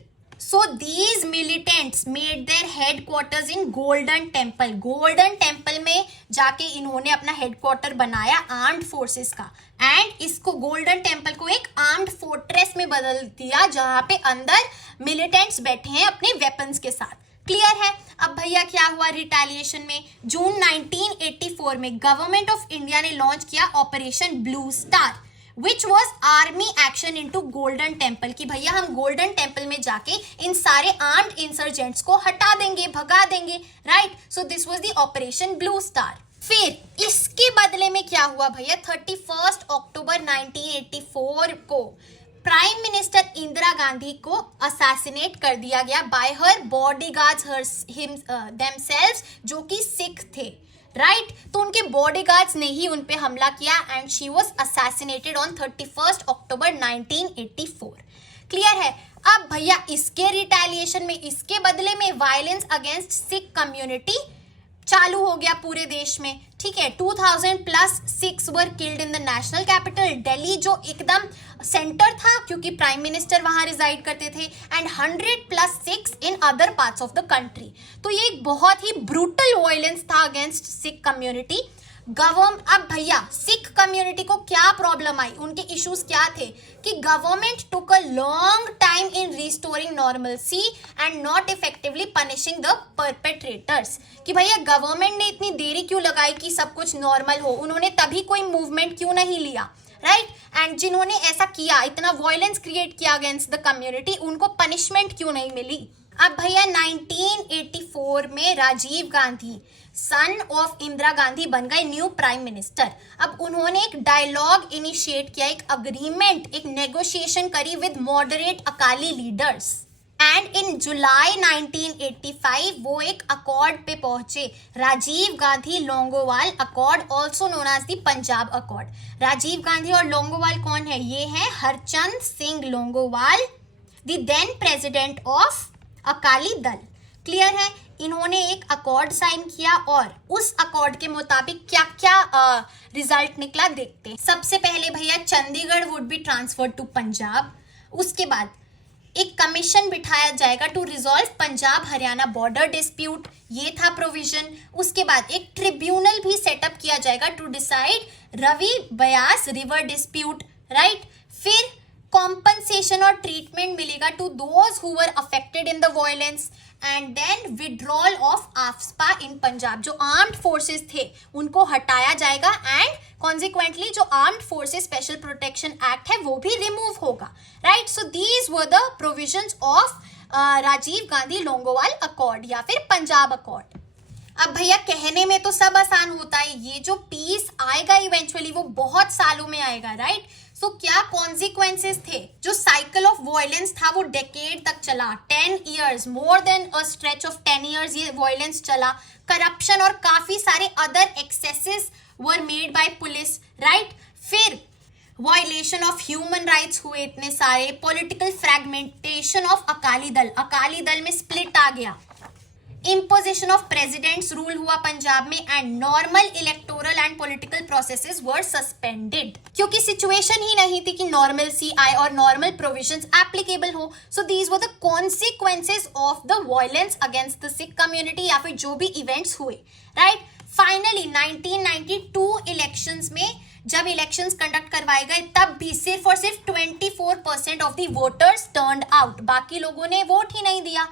So these militants made their headquarters in Golden Temple. Golden Temple में जाके इन्होंने अपना हेडक्वार्टर बनाया आर्म्ड फोर्सेस का, एंड इसको गोल्डन टेम्पल को एक आर्म्ड फोर्ट्रेस में बदल दिया जहां पे अंदर मिलिटेंट्स बैठे हैं अपने वेपन्स के साथ. क्लियर है. अब भैया क्या हुआ रिटेलिएशन में, जून 1984 में गवर्नमेंट ऑफ इंडिया ने लॉन्च किया operation blue star, which was army action into golden temple. कि भैया हम गोल्डन टेम्पल में जाके इन सारे आर्म्ड इंसर्जेंट्स को हटा देंगे, भगा देंगे, right. So this was the operation blue star. फिर इसके बदले में क्या हुआ भैया, 31 अक्टूबर 1984 को प्राइम मिनिस्टर इंदिरा गांधी को असैसिनेट कर दिया गया बाय हर बॉडीगार्ड्स देमसेल्व्स, जो कि सिख थे, राइट. तो उनके बॉडीगार्ड्स ने ही उन पे हमला किया and she was assassinated on 31 October 1984. Clear है. अब भैया इसके रिटेलिएशन में, इसके बदले में वायलेंस अगेंस्ट सिख कम्युनिटी चालू हो गया पूरे देश में. ठीक है, 2000+ Sikhs were killed in the national capital Delhi, जो एकदम सेंटर था क्योंकि प्राइम मिनिस्टर वहां रिजाइड करते थे, and 100+ Sikhs in other parts of the country. तो ये एक बहुत ही ब्रूटल वायलेंस था अगेंस्ट सिख कम्युनिटी. अब भैया सिख कम्युनिटी को क्या प्रॉब्लम आई, उनके इश्यूज क्या थे कि government took a long time in restoring normalcy and not effectively punishing the perpetrators. कि भैया गवर्नमेंट ने इतनी देरी क्यों लगाई कि सब कुछ नॉर्मल हो, उन्होंने तभी कोई मूवमेंट क्यों नहीं लिया, राइट. एंड जिन्होंने ऐसा किया, इतना वायलेंस क्रिएट किया अगेंस्ट द कम्युनिटी, उनको पनिशमेंट क्यों नहीं मिली. अब भैया 1984 में राजीव गांधी सन ऑफ इंदिरा गांधी बन गए न्यू प्राइम मिनिस्टर. अब उन्होंने एक डायलॉग इनिशिएट किया, एक अग्रीमेंट, एक नेगोशिएशन करी with moderate Akali leaders, and in July 1985 वो एक अकॉर्ड पे पहुंचे, Rajiv Gandhi Longowal accord, also known as the Punjab accord. Rajiv Gandhi और लोंगोवाल कौन है, ये है Harchand Singh Longowal, the then president of Akali Dal. Clear है. इन्होंने एक अकॉर्ड साइन किया और उस अकॉर्ड के मुताबिक क्या क्या रिजल्ट निकला देखते हैं. सबसे पहले भैया Chandigarh would be transferred to Punjab. उसके बाद एक कमीशन बिठाया जाएगा to resolve Punjab Haryana border dispute, ये था प्रोविजन. उसके बाद एक ट्रिब्यूनल भी सेटअप किया जाएगा to decide Ravi Beas river dispute, right. फिर कॉम्पनसेशन और ट्रीटमेंट मिलेगा to those who were affected in the violence, and then withdrawal of AFSPA in Punjab. जो आर्म्ड फोर्सेस थे उनको हटाया जाएगा, एंड कॉन्सिक्वेंटली जो armed forces special protection act है वो भी रिमूव होगा, right. So these were the provisions of Rajiv Gandhi Longowal accord या फिर पंजाब अकॉर्ड. अब भैया कहने में तो सब आसान होता है, ये जो पीस आएगा इवेंचुअली वो बहुत सालों में आएगा, राइट. सो क्या कॉन्सिक्वेंसेस थे. जो साइकिल ऑफ वायलेंस था वो डेकेड तक चला, 10 years, more than a stretch of 10 years ये वायलेंस चला. करप्शन और काफी सारे other axes were made by police, right. फिर वायलेशन ऑफ ह्यूमन राइट्स हुए इतने सारे. पॉलिटिकल फ्रैगमेंटेशन ऑफ अकाली दल में स्प्लिट आ गया. इम्पोजिशन ऑफ प्रेसिडेंट्स रूल हुआ पंजाब में, and normal electoral and political processes were suspended, क्योंकि सिचुएशन ही नहीं थी कि नॉर्मलसी आए और नॉर्मल प्रोविजंस एप्लीकेबल हो. सो these were the consequences of the violence against the Sikh community या फिर जो भी इवेंट्स हुए, राइट. फाइनली 1992 इलेक्शंस में जब इलेक्शंस कंडक्ट करवाए गए तब भी सिर्फ और सिर्फ 24% of the voters turned out, बाकी लोगों ने वोट ही नहीं दिया।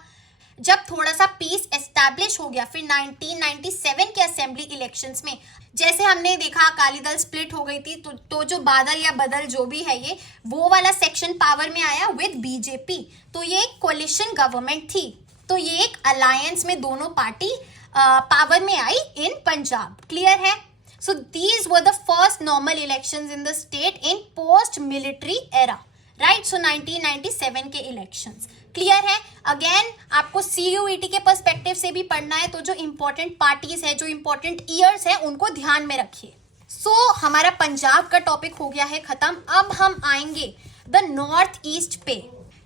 जब थोड़ा सा पीस एस्टैब्लिश हो गया फिर 1997 के असेंबली इलेक्शंस में, जैसे हमने देखा अकाली दल स्प्लिट हो गई थी, तो जो बादल या बदल जो भी है ये वो वाला सेक्शन पावर में आया विद बीजेपी। तो ये एक कोलिशन गवर्नमेंट थी, तो ये एक अलायंस में दोनों पार्टी पावर में आई इन पंजाब। क्लियर है? So these were the first normal elections in the state in post military era, right? So 1997 के इलेक्शंस। क्लियर है? अगेन आपको CUET के पर्सपेक्टिव से भी पढ़ना है, तो जो इंपॉर्टेंट पार्टीज है, जो इंपॉर्टेंट ईयर्स है, उनको ध्यान में रखिए। सो हमारा पंजाब का टॉपिक हो गया है खत्म। अब हम आएंगे द नॉर्थ ईस्ट पे।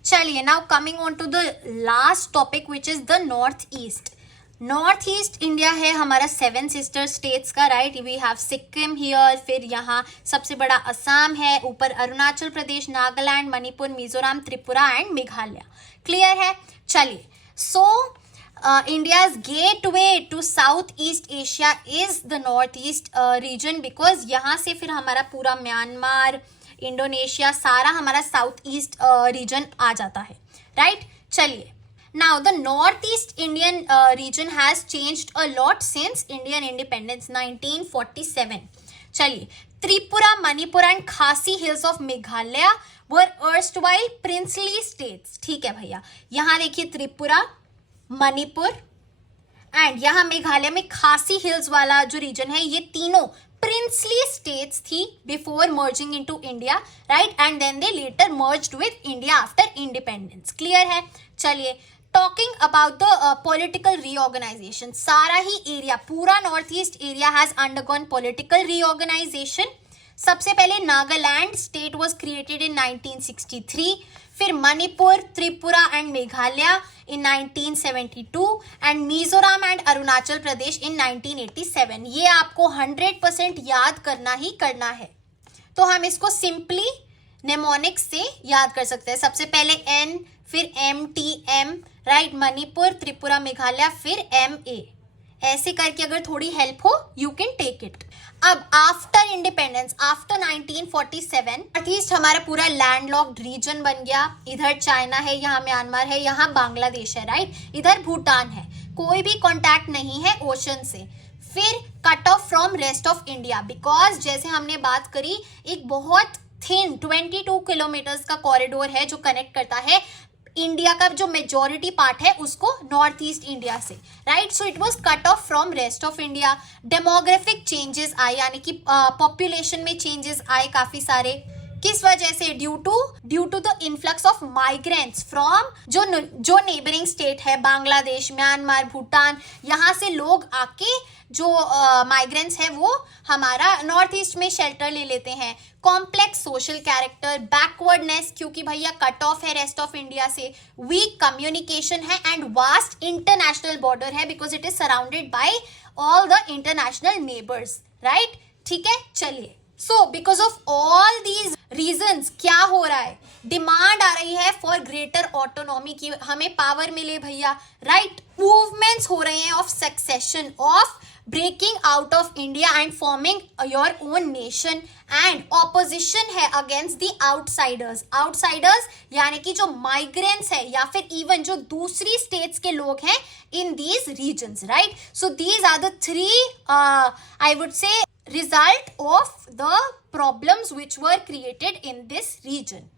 चलिए, now coming on to the last topic which is the north east. North east India है हमारा 7 सिस्टर स्टेट्स का, right? We have Sikkim here, फिर यहाँ सबसे बड़ा असम है, ऊपर अरुणाचल प्रदेश, नागालैंड, मणिपुर, मिजोरम, त्रिपुरा एंड मेघालय। क्लियर है? चलिए, so India's gateway to south east Asia is the north east region, because यहाँ से फिर हमारा पूरा म्यांमार, इंडोनेशिया, सारा हमारा साउथ ईस्ट रीजन आ जाता है, राइट? चलिए, now the northeast Indian region has changed a lot since Indian independence 1947. चलिए, त्रिपुरा, मणिपुर एंड खासी hills of Meghalaya were erstwhile princely states। ठीक है भैया, यहाँ देखिए त्रिपुरा, मणिपुर एंड यहाँ मेघालय में खासी हिल्स वाला जो रीजन है, ये तीनों princely states थी before merging into India, right? And then they later merged with India after independence। Clear है? चलिए, talking about the political reorganisation, सारा ही एरिया, पूरा north east area has undergone political reorganisation. सबसे पहले Nagaland state was created in 1963, फिर Manipur, Tripura and Meghalaya in 1972 and Mizoram and Arunachal Pradesh in 1987। ये आपको 100% याद करना ही करना है। तो हम इसको सिंपली नेमोनिक्स से याद कर सकते हैं। सबसे पहले N, फिर MTM, राइट? मणिपुर, त्रिपुरा, मेघालय, फिर MA। ऐसे करके अगर थोड़ी हेल्प हो यू कैन टेक इट। अब after independence, after 1947, north east हमारा पूरा लैंडलॉक्ड रीजन बन गया। इधर चाइना है, यहाँ म्यांमार है, यहाँ बांग्लादेश है, राइट? इधर भूटान है, कोई भी कॉन्टैक्ट नहीं है ओशन से। फिर cut off from rest of India, because जैसे हमने बात करी, एक बहुत थिन 22 किलोमीटर्स का कॉरिडोर है जो कनेक्ट करता है इंडिया का जो मेजॉरिटी पार्ट है उसको नॉर्थ ईस्ट इंडिया से, right? So it was cut off from rest of India. Demographic changes आए, यानी कि पॉपुलेशन में चेंजेस आए काफी सारे। किस वजह से? Due to the influx of migrants from जो नेबरिंग स्टेट है, बांग्लादेश, म्यांमार, भूटान, यहाँ से लोग आके जो माइग्रेंट्स है वो हमारा नॉर्थ ईस्ट में शेल्टर ले लेते हैं। कॉम्प्लेक्स सोशल कैरेक्टर, बैकवर्डनेस, क्योंकि भैया कट ऑफ है रेस्ट ऑफ इंडिया से, वीक कम्युनिकेशन है एंड वास्ट इंटरनेशनल बॉर्डर है, because it is surrounded by all the international neighbours, right? ठीक है, चलिए। So because of all these reasons क्या हो रहा है? डिमांड आ रही है फॉर ग्रेटर ऑटोनॉमी की, हमें पावर मिले भैया, राइट? मूवमेंट्स हो रहे हैं of secession, of breaking out of India and forming your own nation, and opposition है अगेंस्ट द आउटसाइडर्स। आउटसाइडर्स यानी कि जो माइग्रेंट्स है या फिर इवन जो दूसरी स्टेट्स के लोग हैं in these regions, right? So these are the three I would say result of the problems which were created in this region.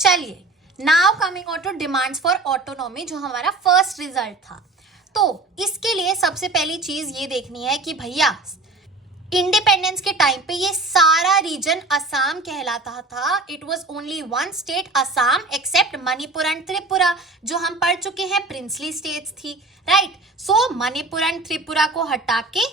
चलिए, now coming on to demands for autonomy, जो हमारा first result था। तो इसके लिए सबसे पहली चीज ये देखनी है कि भैया इंडिपेंडेंस के टाइम पे ये सारा रीजन असम कहलाता था। It was only one state Assam except Manipur and Tripura, जो हम पढ़ चुके हैं प्रिंसली स्टेट्स थी, right? So Manipur and Tripura को हटा के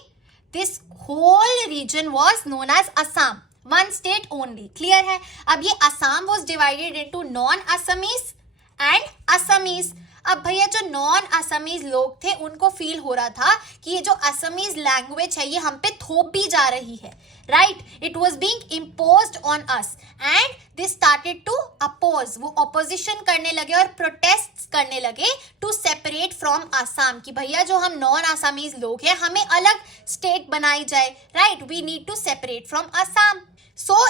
this whole region was known as Assam, one state only। Clear है? अब ये Assam was divided into non-Assamese and Assamese। अब भैया जो नॉन असमीज लोग थे उनको फील हो रहा था कि ये जो असमीज लैंग्वेज है ये हम पे थोप भी जा रही है, right? It was being imposed on us and they started to oppose, वो ऑपोजिशन करने लगे और प्रोटेस्ट करने लगे टू सेपरेट फ्रॉम आसाम, कि भैया जो हम नॉन आसामीज लोग हैं हमें अलग स्टेट बनाई जाए, right? We need to separate from Assam.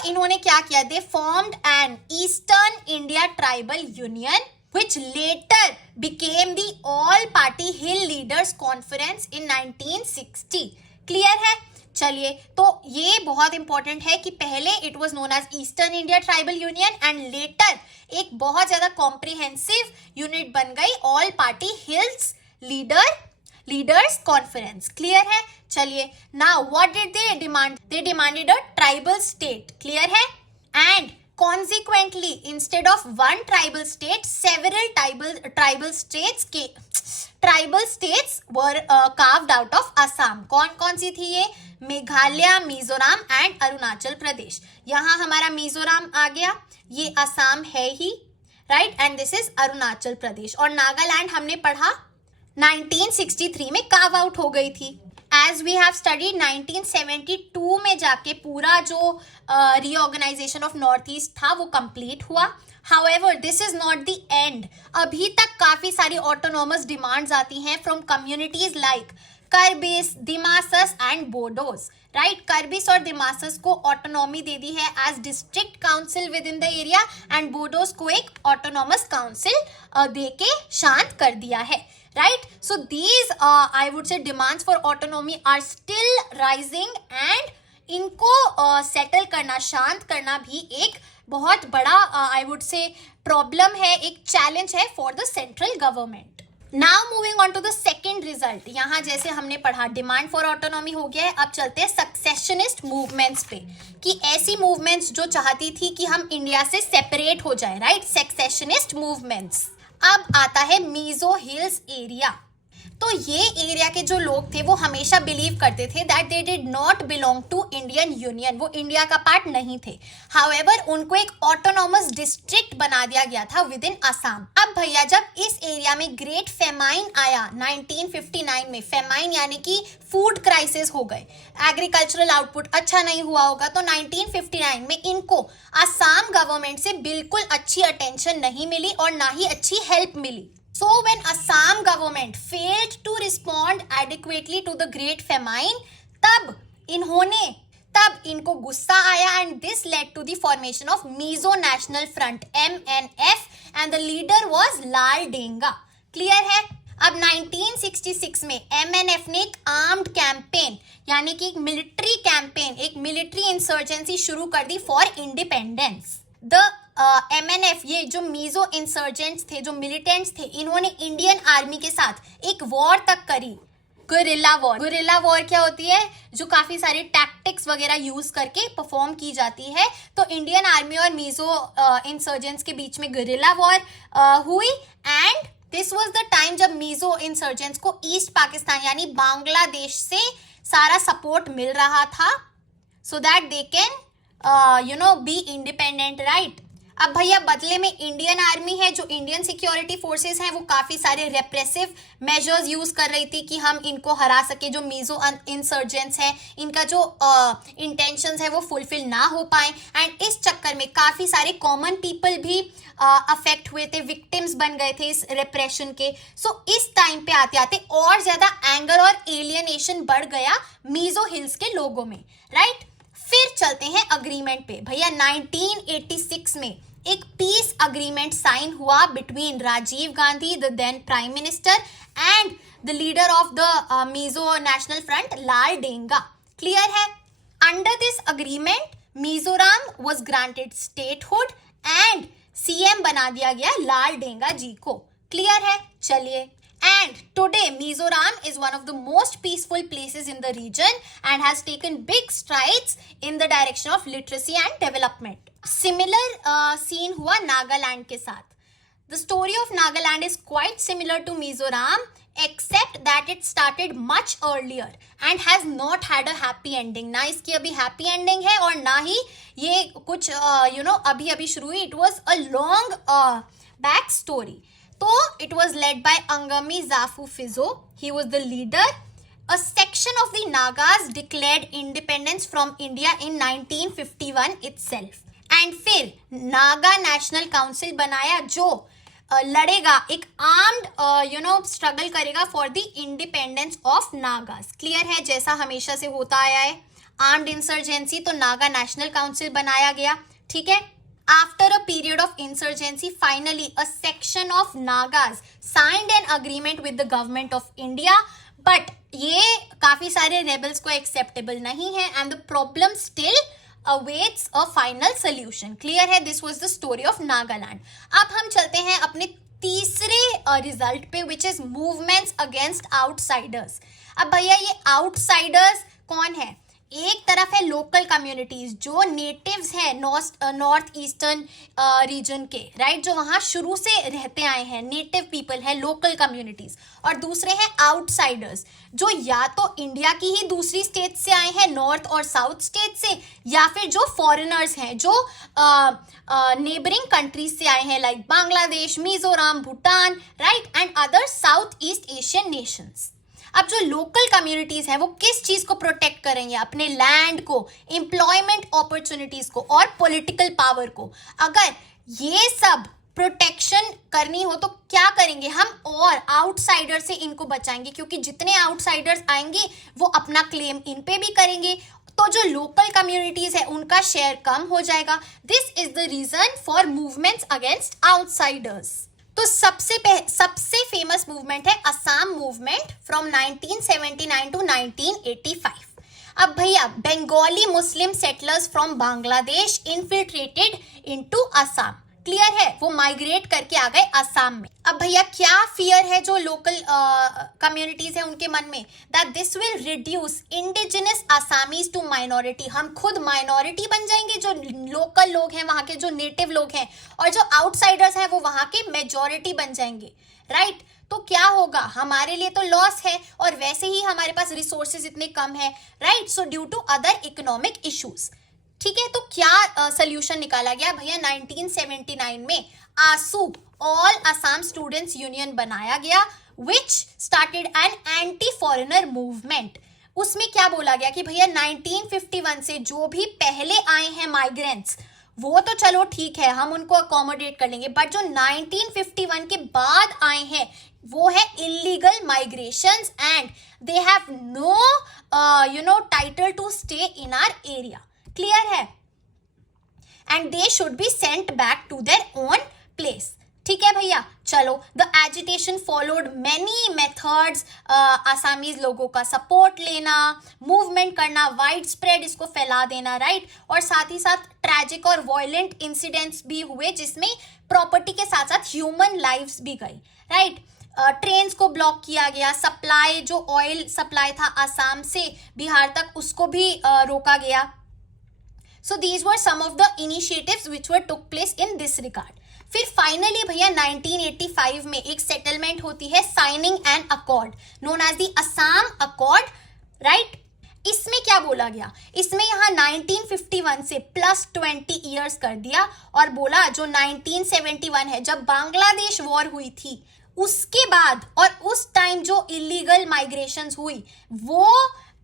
इन्होंने क्या किया, they formed an eastern India tribal union which later became the all party hill leaders conference in 1960. Clear है? चलिए, तो ये बहुत इंपॉर्टेंट है कि पहले it was known as eastern India tribal union and later एक बहुत ज्यादा कॉम्प्रिहेंसिव यूनिट बन गई all party hills leaders conference. Clear है? चलिए, now what did they demand, they demanded a tribal state. Clear है? And consequently instead of one tribal state, several tribal states were carved out of Assam. कौन सी थी ये? Meghalaya, Mizoram and Arunachal Pradesh. यहाँ हमारा मिजोरम आ गया, ये असम है ही, right, and this is Arunachal Pradesh. और नागालैंड हमने पढ़ा 1963 में कार्व आउट हो गई थी. एज वी हैव स्टडीड 1972 में जाके पूरा जो रीऑर्गेनाइजेशन ऑफ नॉर्थ ईस्ट था वो कंप्लीट हुआ. However this is not the end. अभी तक काफी सारी ऑटोनॉमस डिमांड्स आती हैं from communities like Karbis, Dimasas and Bodos. Right, Karbis और दिमासस को ऑटोनॉमी दे दी है as district council within the area and Bodos को एक ऑटोनॉमस काउंसिल दे के शांत कर दिया है. Right, so these I would say demands for autonomy are still rising and इनको सेटल करना, शांत करना भी एक बहुत बड़ा I would say प्रॉब्लम है, एक चैलेंज है for the central government. Now moving on to the second result. यहाँ जैसे हमने पढ़ा डिमांड फॉर ऑटोनॉमी हो गया है, अब चलते हैं सक्सेशनिस्ट मूवमेंट्स पे, कि ऐसी मूवमेंट्स जो चाहती थी कि हम इंडिया से सेपरेट हो जाए. Right, secessionist movements. अब आता है मीजो हिल्स एरिया. तो ये एरिया के जो लोग थे वो हमेशा बिलीव करते थे that they did not belong to Indian union, वो इंडिया का पार्ट नहीं थे. हाउएवर उनको एक ऑटोनॉमस डिस्ट्रिक्ट बना दिया गया था विद इन असम. अब भैया जब इस एरिया में ग्रेट फेमाइन आया 1959 में, फेमाइन यानी कि फूड क्राइसिस हो गए, एग्रीकल्चरल आउटपुट अच्छा नहीं हुआ होगा, तो 1959 में इनको असम गवर्नमेंट से बिल्कुल अच्छी अटेंशन नहीं मिली और ना ही अच्छी हेल्प मिली. So when Assam government failed to respond adequately to the Great Famine, तब इनको गुस्सा आया and this led to the formation of Mizo National Front MNF and the leader was Lal Denga. Clear है? अब 1966 में MNF ने एक armed campaign यानी कि एक मिलिट्री कैंपेन, एक मिलिट्री इंसर्जेंसी शुरू कर दी फॉर इंडिपेंडेंस. द MNF, ये जो मीजो इंसर्जेंट्स थे, जो मिलिटेंट्स थे, इन्होंने इंडियन आर्मी के साथ एक वॉर तक करी, गुरिल्ला वॉर. गुरिल्ला वॉर क्या होती है? जो काफी सारी टैक्टिक्स वगैरह यूज करके परफॉर्म की जाती है. तो इंडियन आर्मी और मीजो इंसर्जेंट्स के बीच में गुरिल्ला वॉर हुई and this was the time जब मीजो इंसर्जेंट्स को ईस्ट पाकिस्तान यानी बांग्लादेश से सारा सपोर्ट मिल रहा था so that they can be independent. Right, अब भैया बदले में इंडियन आर्मी है, जो इंडियन सिक्योरिटी फोर्सेस हैं, वो काफी सारे रेप्रेसिव मेजर्स यूज कर रही थी कि हम इनको हरा सके. जो मीजो इंसर्जेंट्स हैं, इनका जो इंटेंशंस है वो फुलफिल ना हो पाए एंड इस चक्कर में काफी सारे कॉमन पीपल भी अफेक्ट हुए थे, विक्टिम्स बन गए थे इस रेप्रेशन के. सो इस टाइम पे आते आते और ज्यादा एंगर और एलियनेशन बढ़ गया मीजो हिल्स के लोगों में. राइट, फिर चलते हैं अग्रीमेंट पे. भैया 1986 में एक पीस अग्रीमेंट साइन हुआ between Rajiv Gandhi, the then prime minister, and the leader of the Mizo National Front, Laldenga. Clear है? Under this agreement Mizoram was granted statehood and CM बना दिया गया लाल डेंगा जी को. क्लियर है? चलिए, and today Mizoram is one of the most peaceful places in the region and has taken big strides in the direction of literacy and development. Similar scene हुआ नागालैंड के साथ. The story of Nagaland is quite similar to Mizoram except that it started much earlier and has not had a happy ending. ना इसकी अभी happy ending है और ना ही ये कुछ अभी अभी शुरू हुई. It was a long back story. So it was led by Angami Zafu Fizo. He was the leader. A section of the Nagas declared independence from India in 1951 itself. And फिर नागा नेशनल काउंसिल बनाया जो लड़ेगा, एक armed struggle करेगा for the independence of Nagas. Clear है? जैसा हमेशा से होता आया है, आर्म्ड इंसर्जेंसी तो नागा नेशनल काउंसिल बनाया गया, ठीक है। After a period of insurgency finally a section of Nagas signed an agreement with the government of India, but ये काफी सारे रेबल्स को एक्सेप्टेबल नहीं है and the problem still awaits a final solution. Clear है? This was the story of Nagaland. अब हम चलते हैं अपने तीसरे रिजल्ट पे, which is movements against outsiders. अब भैया ये आउटसाइडर्स कौन है? एक तरफ है लोकल कम्युनिटीज जो नेटिव्स हैं नॉर्थ ईस्टर्न रीजन के, राइट, जो वहाँ शुरू से रहते आए हैं, नेटिव पीपल है, लोकल कम्युनिटीज। और दूसरे हैं आउटसाइडर्स जो या तो इंडिया की ही दूसरी स्टेट से आए हैं, नॉर्थ और साउथ स्टेट से, या फिर जो फॉरेनर्स हैं जो नेबरिंग कंट्रीज से आए हैं, like Bangladesh, Mizoram, Bhutan, right, and other south east Asian Nations. अब जो लोकल कम्युनिटीज हैं वो किस चीज को प्रोटेक्ट करेंगे? अपने लैंड को, एम्प्लॉयमेंट अपॉर्चुनिटीज को और पॉलिटिकल पावर को। अगर ये सब प्रोटेक्शन करनी हो तो क्या करेंगे हम? और आउटसाइडर से इनको बचाएंगे, क्योंकि जितने आउटसाइडर्स आएंगे वो अपना क्लेम इन पे भी करेंगे, तो जो लोकल कम्युनिटीज है उनका शेयर कम हो जाएगा। This is the reason for movements against outsiders. तो सबसे फेमस मूवमेंट है असम मूवमेंट फ्रॉम 1979 टू 1985। अब भैया Bengali Muslim settlers from Bangladesh infiltrated into Assam. Clear है? वो माइग्रेट करके आ गए असम में। अब भैया क्या फियर है जो लोकल कम्युनिटीज है उनके मन में? That this will reduce indigenous Assamese to minority. हम खुद माइनॉरिटी बन जाएंगे, जो लोकल लोग हैं वहाँ के, जो नेटिव लोग हैं, और जो आउटसाइडर्स हैं वो वहाँ के मेजॉरिटी बन जाएंगे, राइट। तो क्या होगा? हमारे लिए तो लॉस है, और वैसे ही हमारे पास रिसोर्सेज इतने कम है, right. So due to other economic issues, ठीक है। तो क्या सोल्यूशन निकाला गया भैया? 1979 में आसू ऑल असम स्टूडेंट्स यूनियन बनाया गया, which started an anti foreigner movement. उसमें क्या बोला गया कि भैया 1951 से जो भी पहले आए हैं माइग्रेंट्स, वो तो चलो ठीक है, हम उनको अकोमोडेट कर लेंगे, बट जो 1951 के बाद आए हैं वो है illegal migrations and they have no title to stay in our area. Clear है? And they should be sent back to their own place. ठीक है भैया, चलो। The agitation followed many methods. Assamese लोगों का सपोर्ट लेना, मूवमेंट करना, वाइड स्प्रेड इसको फैला देना, राइट। और साथ ही साथ ट्रैजिक और वायलेंट इंसिडेंट्स भी हुए, जिसमें प्रॉपर्टी के साथ साथ ह्यूमन लाइव्स भी गई, राइट। ट्रेन्स को ब्लॉक किया गया, सप्लाई जो ऑयल सप्लाई था आसाम से बिहार तक, उसको भी रोका गया। So these were some of the initiatives which were took place in this regard. फिर फाइनली भैया 1985 में एक सेटलमेंट होती है, signing an accord known as the Assam accord, right. इसमें क्या बोला गया? इसमें यहाँ 1951 से प्लस 20 ईयर्स कर दिया और बोला जो 1971 है, जब बांग्लादेश वॉर हुई थी, उसके बाद और उस टाइम जो इलीगल माइग्रेशंस हुई वो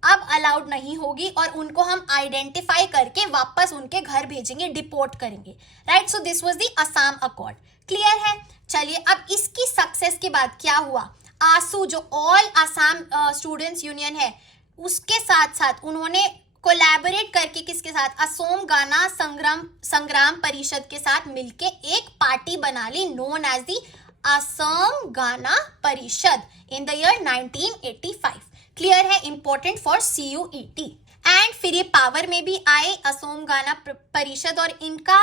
अब अलाउड नहीं होगी, और उनको हम आइडेंटिफाई करके वापस उनके घर भेजेंगे, डिपोर्ट करेंगे, right. So this was the Assam accord. Clear है? चलिए, अब इसकी सक्सेस के बाद क्या हुआ? आसू जो ऑल असम स्टूडेंट्स यूनियन है, उसके साथ साथ उन्होंने कोलैबोरेट करके किसके साथ? असम गाना संग्राम परिषद के साथ मिलके एक पार्टी बना ली, नोन एज द असम गाना परिषद, इन द ईयर 1985। क्लियर है? Important for CUET। एंड फिर ये पावर में भी आए असम गाना परिषद, और इनका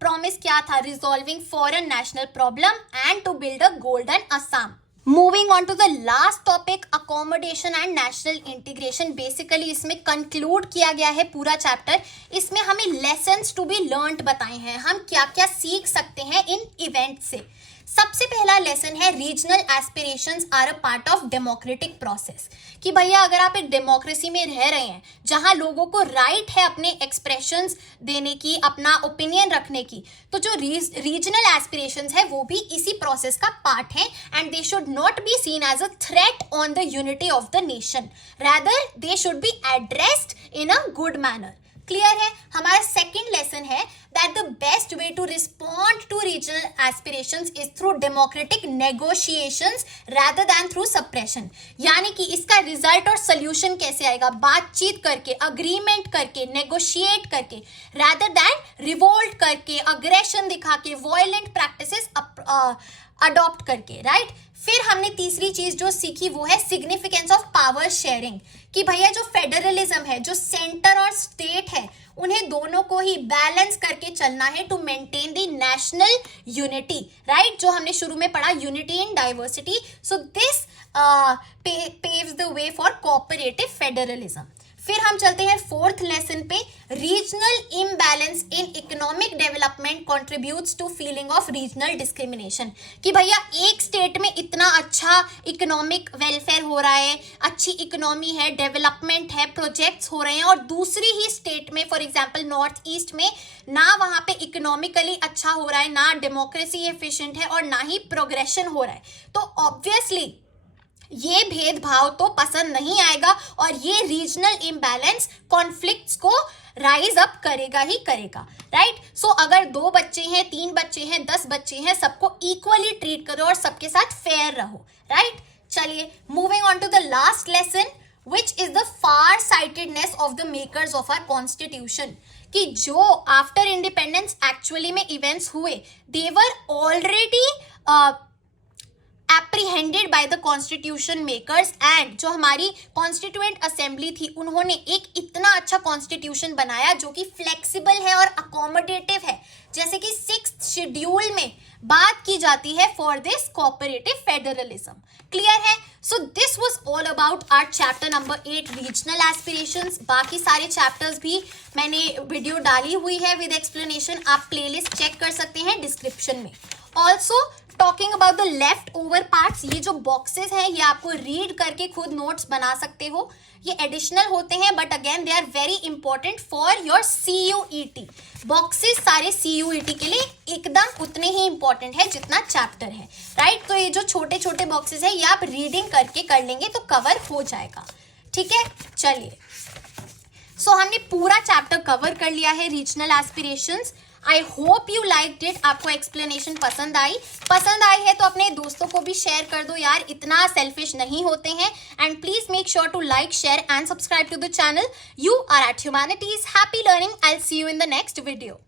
प्रॉमिस क्या था? Resolving foreign national problem and to build a golden Assam. Moving on to the last topic, accommodation and national integration. Basically इसमें कंक्लूड किया गया है पूरा चैप्टर। इसमें हमें लेसन्स टू बी लर्नड बताए हैं, हम क्या क्या सीख सकते हैं इन इवेंट से। सबसे पहला लेसन है regional aspirations are a part of democratic process. कि भैया अगर आप एक डेमोक्रेसी में रह रहे हैं जहां लोगों को राइट है अपने एक्सप्रेशंस देने की, अपना ओपिनियन रखने की, तो जो रीजनल एस्पिरेशंस है वो भी इसी प्रोसेस का पार्ट है, and they should not be seen as a threat on the unity of the nation, rather they should be addressed in a good manner. Clear है? हमारा सेकंड लेसन है that the best way to respond to regional aspirations is through democratic negotiations rather than through suppression. यानी कि इसका result और solution कैसे आएगा? बातचीत करके, अग्रीमेंट करके, नेगोशिएट करके, rather than रिवोल्ट करके, अग्रेशन दिखा के, वायलेंट प्रैक्टिसेस अडॉप्ट करके, राइट? फिर हमने तीसरी चीज जो सीखी वो है सिग्निफिकेंस ऑफ पावर शेयरिंग, कि भैया जो फेडरलिज्म है, जो सेंटर और स्टेट है, उन्हें दोनों को ही बैलेंस करके चलना है to maintain the national unity, right? जो हमने शुरू में पढ़ा, unity in diversity. So this paves the way for cooperative federalism. फिर हम चलते हैं फोर्थ लेसन पे, regional imbalance in economic development contributes to feeling of regional discrimination. कि भैया एक स्टेट में इतना अच्छा इकोनॉमिक वेलफेयर हो रहा है, अच्छी इकोनॉमी है, डेवलपमेंट है, प्रोजेक्ट्स हो रहे हैं, और दूसरी ही स्टेट में, फॉर एग्जांपल नॉर्थ ईस्ट में, ना वहाँ पे इकोनॉमिकली अच्छा हो रहा है, ना डेमोक्रेसी एफिशिएंट है, और ना ही प्रोग्रेशन हो रहा है. तो ऑब्वियसली ये भेदभाव तो पसंद नहीं आएगा, और ये रीजनल इम्बैलेंस कॉन्फ्लिक्ट्स को राइज अप करेगा ही करेगा, राइट? सो अगर 2 बच्चे हैं, 3 बच्चे हैं, 10 बच्चे हैं, सबको इक्वली ट्रीट करो और सबके साथ फेयर रहो, राइट? चलिए, moving on to the last lesson, which is the far sightedness of the makers of our constitution. कि जो आफ्टर इंडिपेंडेंस एक्चुअली में इवेंट्स हुए, they were already apprehended by the constitution makers, and जो हमारी constituent assembly थी, उन्होंने एक इतना अच्छा कॉन्स्टिट्यूशन बनाया जो कि फ्लेक्सिबल है और अकोमोडेटिव है. जैसे कि 6th शेड्यूल में बात की जाती है for this cooperative federalism. Clear है? So this was all about our chapter number 8 regional aspirations. बाकी सारे चैप्टर्स भी मैंने वीडियो डाली हुई है विद एक्सप्लेनेशन, आप प्लेलिस्ट चेक कर सकते हैं डिस्क्रिप्शन में. Also talking about the left over parts, ये जो बॉक्सेस हैं ये आपको रीड करके खुद नोट्स बना सकते हो. ये एडिशनल होते हैं, but again they are very important for your CUET. Boxes सारे CUET के लिए एकदम उतने ही इंपॉर्टेंट है जितना चैप्टर है, राइट? तो ये जो छोटे छोटे बॉक्सेस है, ये आप रीडिंग करके कर लेंगे तो कवर हो जाएगा. ठीक है, चलिए. सो हमने पूरा चैप्टर कवर कर लिया है, regional aspirations. I hope you liked it. आपको एक्सप्लेनेशन पसंद आई है तो अपने दोस्तों को भी शेयर कर दो यार, इतना सेल्फिश नहीं होते हैं. And please make sure to like, share and subscribe to the channel. You are at humanities. Happy learning. I will see you in the next video.